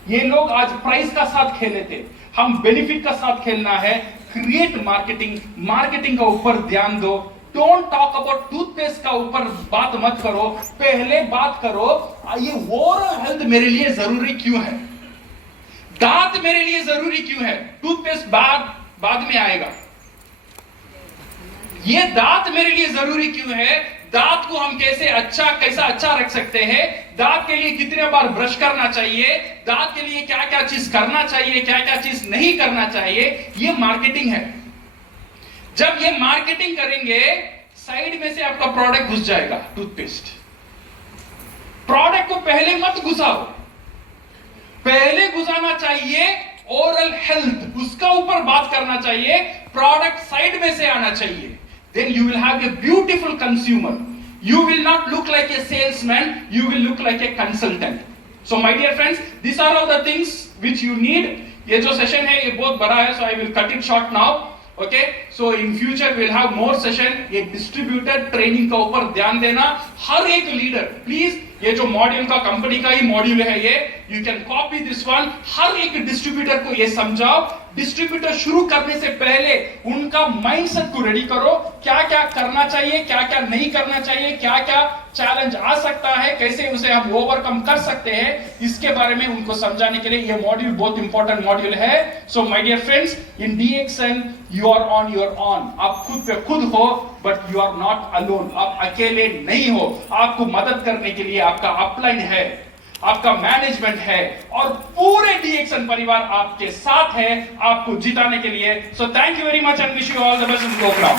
ये लोग आज प्राइस का साथ खेले थे, हम बेनिफिट का साथ खेलना है। क्रिएट मार्केटिंग, मार्केटिंग का ऊपर ध्यान दो। डोंट टॉक अबाउट टूथपेस्ट का ऊपर बात मत करो, पहले बात करो ये ओरल हेल्थ मेरे लिए जरूरी क्यों है, दांत मेरे लिए जरूरी क्यों है। टूथपेस्ट बाद में आएगा। ये दांत मेरे लिए जरूरी क्यों है, दांत को हम कैसा अच्छा रख सकते हैं, दांत के लिए कितने बार ब्रश करना चाहिए, दांत के लिए क्या क्या चीज करना चाहिए, क्या क्या चीज नहीं करना चाहिए, ये मार्केटिंग है। जब ये मार्केटिंग करेंगे, साइड में से आपका प्रोडक्ट घुस जाएगा। टूथपेस्ट प्रोडक्ट को पहले मत घुसाओ, पहले घुसाना चाहिए ओरल हेल्थ, उसका ऊपर बात करना चाहिए, प्रोडक्ट साइड में से आना चाहिए। Then you will have a beautiful consumer. You will not look like a salesman, you will look like a consultant. So my dear friends, these are all the things which you need. ये जो सेशन है ये बहुत बड़ा है, so I will cut it short now. Okay? So in future we'll have more session. ये डिस्ट्रीब्यूटर ट्रेनिंग का ऊपर ध्यान देना। हर एक लीडर प्लीज, ये जो मॉड्यूल का कंपनी का ही मॉड्यूल है ये, you can copy this one. हर एक डिस्ट्रीब्यूटर को ये समझाओ, डिस्ट्रीब्यूटर शुरू करने से पहले उनका माइंडसेट को रेडी करो, क्या क्या करना चाहिए, क्या क्या नहीं करना चाहिए, क्या क्या चैलेंज आ सकता है, कैसे उसे हम ओवरकम कर सकते हैं, इसके बारे में उनको समझाने के लिए ये मॉड्यूल बहुत इंपॉर्टेंट मॉड्यूल है। So my dear friends, in DXN you are on your own. आप खुद पे खुद हो, but you are not alone. आप अकेले नहीं हो, आपको मदद करने के लिए आपका अपलाइन है, आपका मैनेजमेंट है, और पूरे DXN परिवार आपके साथ है आपको जिताने के लिए। So thank you very much and wish you all the best in programme.